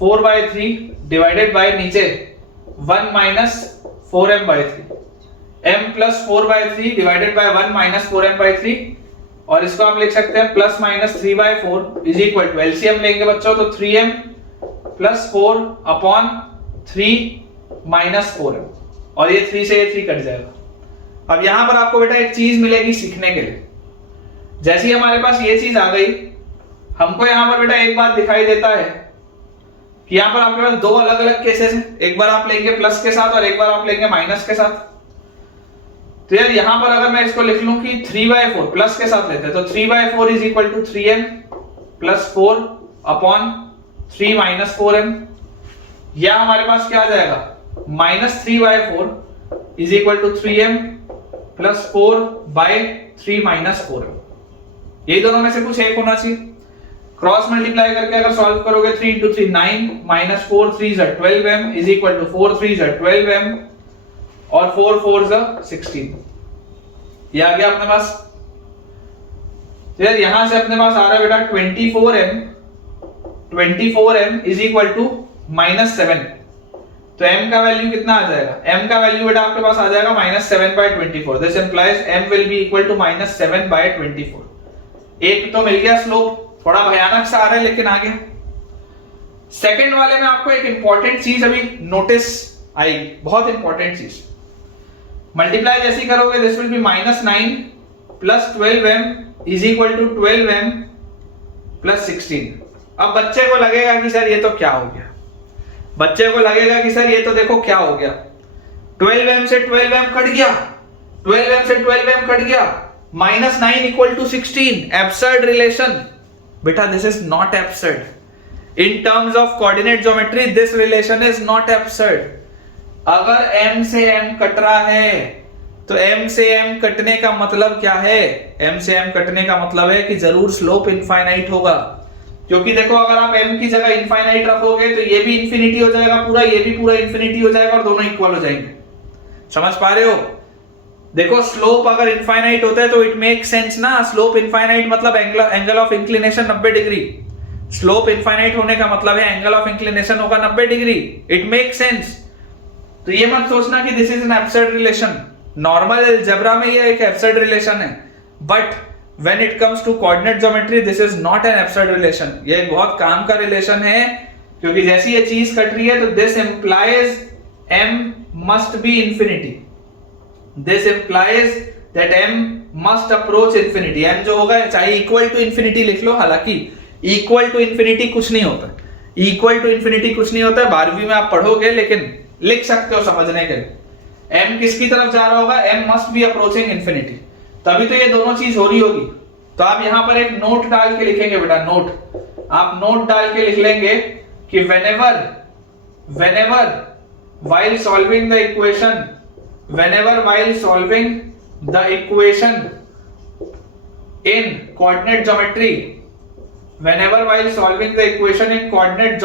4/3 divided by नीचे 1 minus 4m/3, m plus 4/3 divided by 1 minus 4m/3, और इसको आप लिख सकते हैं plus minus 3/4 is equal to, LCM लेंगे बच्चों तो 3m plus 4 upon 3 minus 4m, और ये 3 से ये 3 कट जाएगा। अब यहां पर आपको बेटा एक चीज मिलेगी सीखने के लिए। जैसे ही हमारे पास ये चीज आ गई, हमको यहां पर बेटा एक बात दिखाई देता है कि यहां पर आपके पास दो अलग अलग केसेस हैं, एक बार आप लेंगे प्लस के साथ और एक बार आप लेंगे माइनस के साथ। तो यार यहां पर अगर मैं इसको लिख लूं कि 3/4 प्लस के साथ लेते हैं, तो 3/4 is equal to 3m plus 4 upon 3 minus 4m, या हमारे पास क्या आ जाएगा -3/4 is equal to 3m plus 4 by 3 minus 4m। यही दोनों में से कुछ एक होना चाहिए। क्रॉस मल्टीप्लाई करके अगर सॉल्व करोगे 3 into 3 9 minus 4 3 12m is equal to 4 3 12m और 4 4 16। ये आ गया अपने पास। यार यहां से अपने पास आ रहा है बेटा 24m इज इक्वल टू -7, तो m का वैल्यू कितना आ जाएगा, m का वैल्यू बेटा आपके पास आ जाएगा -7/24। This implies m will be equal to -7/24। एक तो मिल गया स्लोप, थोड़ा भयानक सा आ रहा है लेकिन आ गया। सेकंड वाले में आपको एक इंपॉर्टेंट चीज अभी नोटिस आएगी, बहुत इंपॉर्टेंट चीज। मल्टीप्लाई जैसे करोगे this will be -9 plus 12m is equal to 12m plus 16। अब बच्चे को लगेगा कि सर ये तो क्या हो गया, बच्चे को लगेगा कि सर ये तो देखो क्या हो गया, 12m से 12m कट गया, 12m से 12m कट गया, -9 इक्वल टू 16, एब्सर्ड रिलेशन। बेटा this is not absurd. In terms of coordinate geometry this relation is not absurd. अगर m से m कट रहा है तो m से m कटने का मतलब क्या है, m से m कटने का मतलब है कि जरूर स्लोप इनफाइनाइट होगा, क्योंकि देखो अगर आप m की जगह इनफाइनाइट रखोगे तो ये भी इंफिनिटी हो जाएगा पूरा, ये भी पूरा इंफिनिटी हो जाएगा और दोनों इक्वल हो जाएंगे। समझ पा रहे हो? देखो स्लोप अगर इनफाइनाइट होता है तो इट मेक सेंस ना, स्लोप इनफाइनाइट मतलब angle of inclination 90 degree. Slope infinite होने का मतलब है एंगल ऑफ इंक्लिनेशन होगा 90 डिग्री, इट मेक सेंस। तो ये मत सोचना कि this is an absurd relation. Normal algebra में ये एक एब्सर्ड रिलेशन है, but when it comes to coordinate geometry this is not an absurd relation. ये एक बहुत काम का रिलेशन है, क्योंकि जैसी ये चीज कट रही है तो this implies m must be infinity. This implies that m must approach infinity. m जो होगा चाहे इक्वल टू इंफिनिटी लिख लो, हालांकि इक्वल टू इंफिनिटी कुछ नहीं होता, इक्वल टू इंफिनिटी कुछ नहीं होता है, 12वीं में आप पढ़ोगे, लेकिन लिख सकते हो समझने के लिए। m किसकी तरफ जा रहा होगा, m must be approaching infinity, तभी तो ये दोनों चीज हो रही होगी। तो आप यहां पर एक नोट डाल के लिखेंगे बेटा, नोट आप नोट डाल के लिख लेंगे कि whenever while solving the equation in coordinate geometry, whenever while solving the equation in coordinate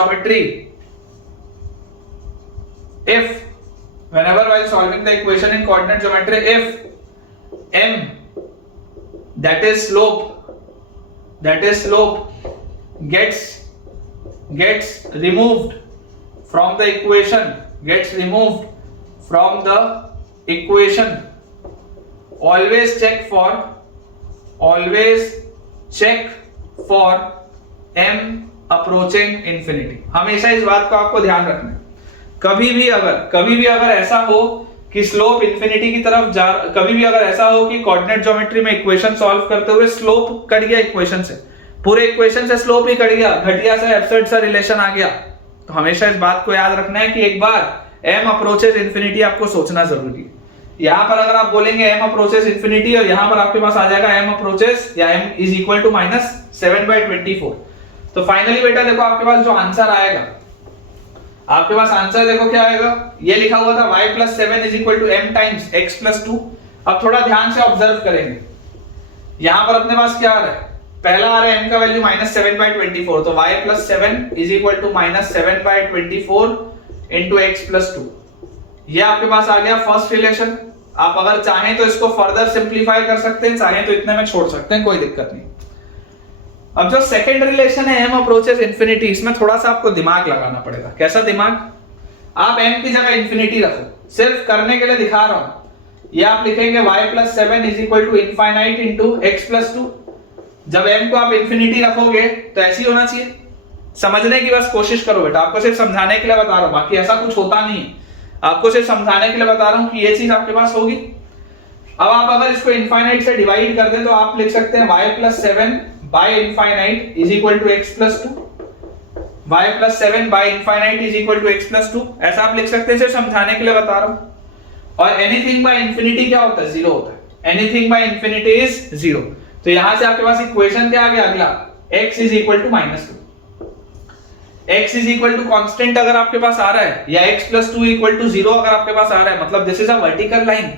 geometry, if m that is slope gets removed from the equation, always check for m approaching infinity. हमेशा इस बात को आपको ध्यान रखना है। कभी भी अगर ऐसा हो कि स्लोप इंफिनिटी की तरफ जा, कभी भी अगर ऐसा हो कि कोऑर्डिनेट ज्योमेट्री में इक्वेशन सॉल्व करते हुए स्लोप कट गया इक्वेशन से, पूरे इक्वेशन से स्लोप ही कट गया, घटिया सा एब्सर्ड सा रिलेशन आ गया, तो हमेशा इस बात को याद रखना है कि एक बार m अप्रोचेस इंफिनिटी आपको सोचना जरूरी है। यहां पर अगर आप बोलेंगे m अप्रोचेस इंफिनिटी और यहां पर आपके पास आ जाएगा m अप्रोचेस या m इज इक्वल टू -7/24, तो फाइनली बेटा देखो आपके पास जो आंसर आएगा, आपके पास आंसर देखो क्या आएगा, ये लिखा हुआ था y + 7 is equal to m times x + 2। अब थोड़ा ध्यान से ऑब्जर्व करेंगे, यहां पर अपने पास क्या आ रहा है, पहला आ रहा है m का वैल्यू -7/24, तो y + 7 is equal to -7/24 into x + 2। ये आपके पास आ गया फर्स्ट रिलेशन। आप अगर चाहें तो इसको फर्दर सिंपलीफाई कर सकते हैं, चाहें तो इतने में छोड़ सकते हैं, कोई दिक्कत नहीं। अब जो सेकंड रिलेशन है m अप्रोचेस इंफिनिटी, इसमें थोड़ा सा आपको दिमाग लगाना पड़ेगा। कैसा दिमाग? आप m की जगह इंफिनिटी रखो, सिर्फ करने के लिए दिखा रहा हूं। ये आप लिखेंगे y + 7 is equal to infinite into x + 2। जब m को आप इंफिनिटी रखोगे तो ऐसे ही होना चाहिए। समझने की बस कोशिश करो बेटा, आपको सिर्फ समझाने के लिए बता रहा हूं, बाकी ऐसा कुछ होता नहीं है, आपको सिर्फ समझाने के लिए बता रहा हूं कि ये चीज आपके पास होगी। अब आप अगर इसको इनफाइनाइट से डिवाइड कर दें तो आप लिख सकते हैं y + 7 by infinite is equal to x + 2, y + 7 by infinite is equal to x + 2, ऐसा आप लिख सकते हैं, सिर्फ समझाने के लिए बता रहा हूं। और एनीथिंग बाय इंफिनिटी क्या होता है? 0 होता है। Anything bye infinity is 0। तो यहां से आपके पास इक्वेशन क्या आ गया अगला, x is equal to -2। x is equal to constant अगर आपके पास आ रहा है, या x + 2 इक्वल टू 0 अगर आपके पास आ रहा है, मतलब this is a vertical line.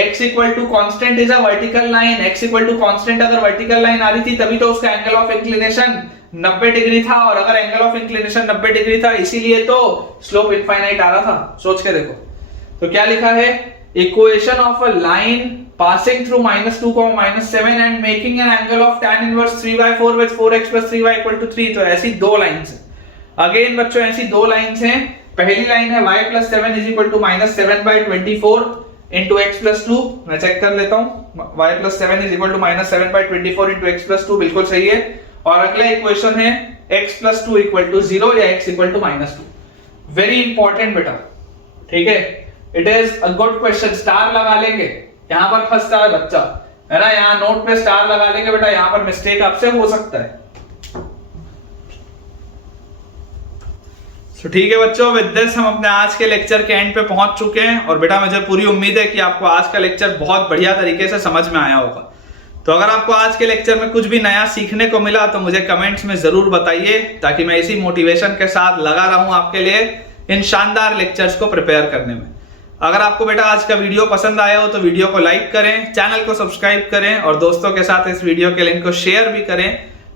x equal to constant is a vertical line. x equal to constant अगर वर्टिकल लाइन आ रही थी तभी तो उसका एंगल ऑफ इंक्लिनेशन 90 डिग्री था, और अगर एंगल ऑफ इंक्लिनेशन 90 डिग्री था इसीलिए तो स्लोप इनफाइनाइट आ रहा था। सोच के देखो, तो क्या लिखा है, equation of a line passing through -2, -7 and making an angle of tan inverse 3/4 with 4x + 3y = 3। तो ऐसी दो लाइंस हैं। अगेन बच्चों ऐसी दो लाइंस हैं। पहली लाइन है y + 7 is equal to -7/24 into x + 2। मैं चेक कर लेता हूं, y + 7 is equal to -7/24 into x + 2 बिल्कुल सही है। और अगला इक्वेशन है x + 2 इक्वल टू 0 या x equal to -2। Very important बेटा, ठीक है, it is a good question. Star लगा लेंगे, यहां पर फंसता है बच्चा, है ना, यहां नोट पे स्टार लगा लेंगे बेटा, यहां पर मिस्टेक आपसे हो सकता है। तो ठीक है बच्चों, विद दिस हम अपने आज के लेक्चर के एंड पे पहुंच चुके हैं। और बेटा मुझे पूरी उम्मीद है कि आपको आज का लेक्चर बहुत बढ़िया तरीके से समझ में आया होगा। तो अगर आपको आज के लेक्चर में कुछ भी नया सीखने को मिला तो मुझे कमेंट्स में जरूर बताइए, ताकि मैं इसी मोटिवेशन के साथ लगा रहूं आपके लिए इन शानदार लेक्चर्स को प्रिपेयर करने में। अगर आपको बेटा आज का वीडियो पसंद आया हो तो वीडियो को लाइक करें, चैनल को सब्सक्राइब करें और दोस्तों के साथ इस वीडियो के लिंक को शेयर भी करें,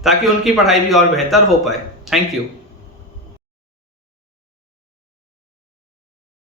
ताकि उनकी पढ़ाई भी और बेहतर हो पाए। Thank you.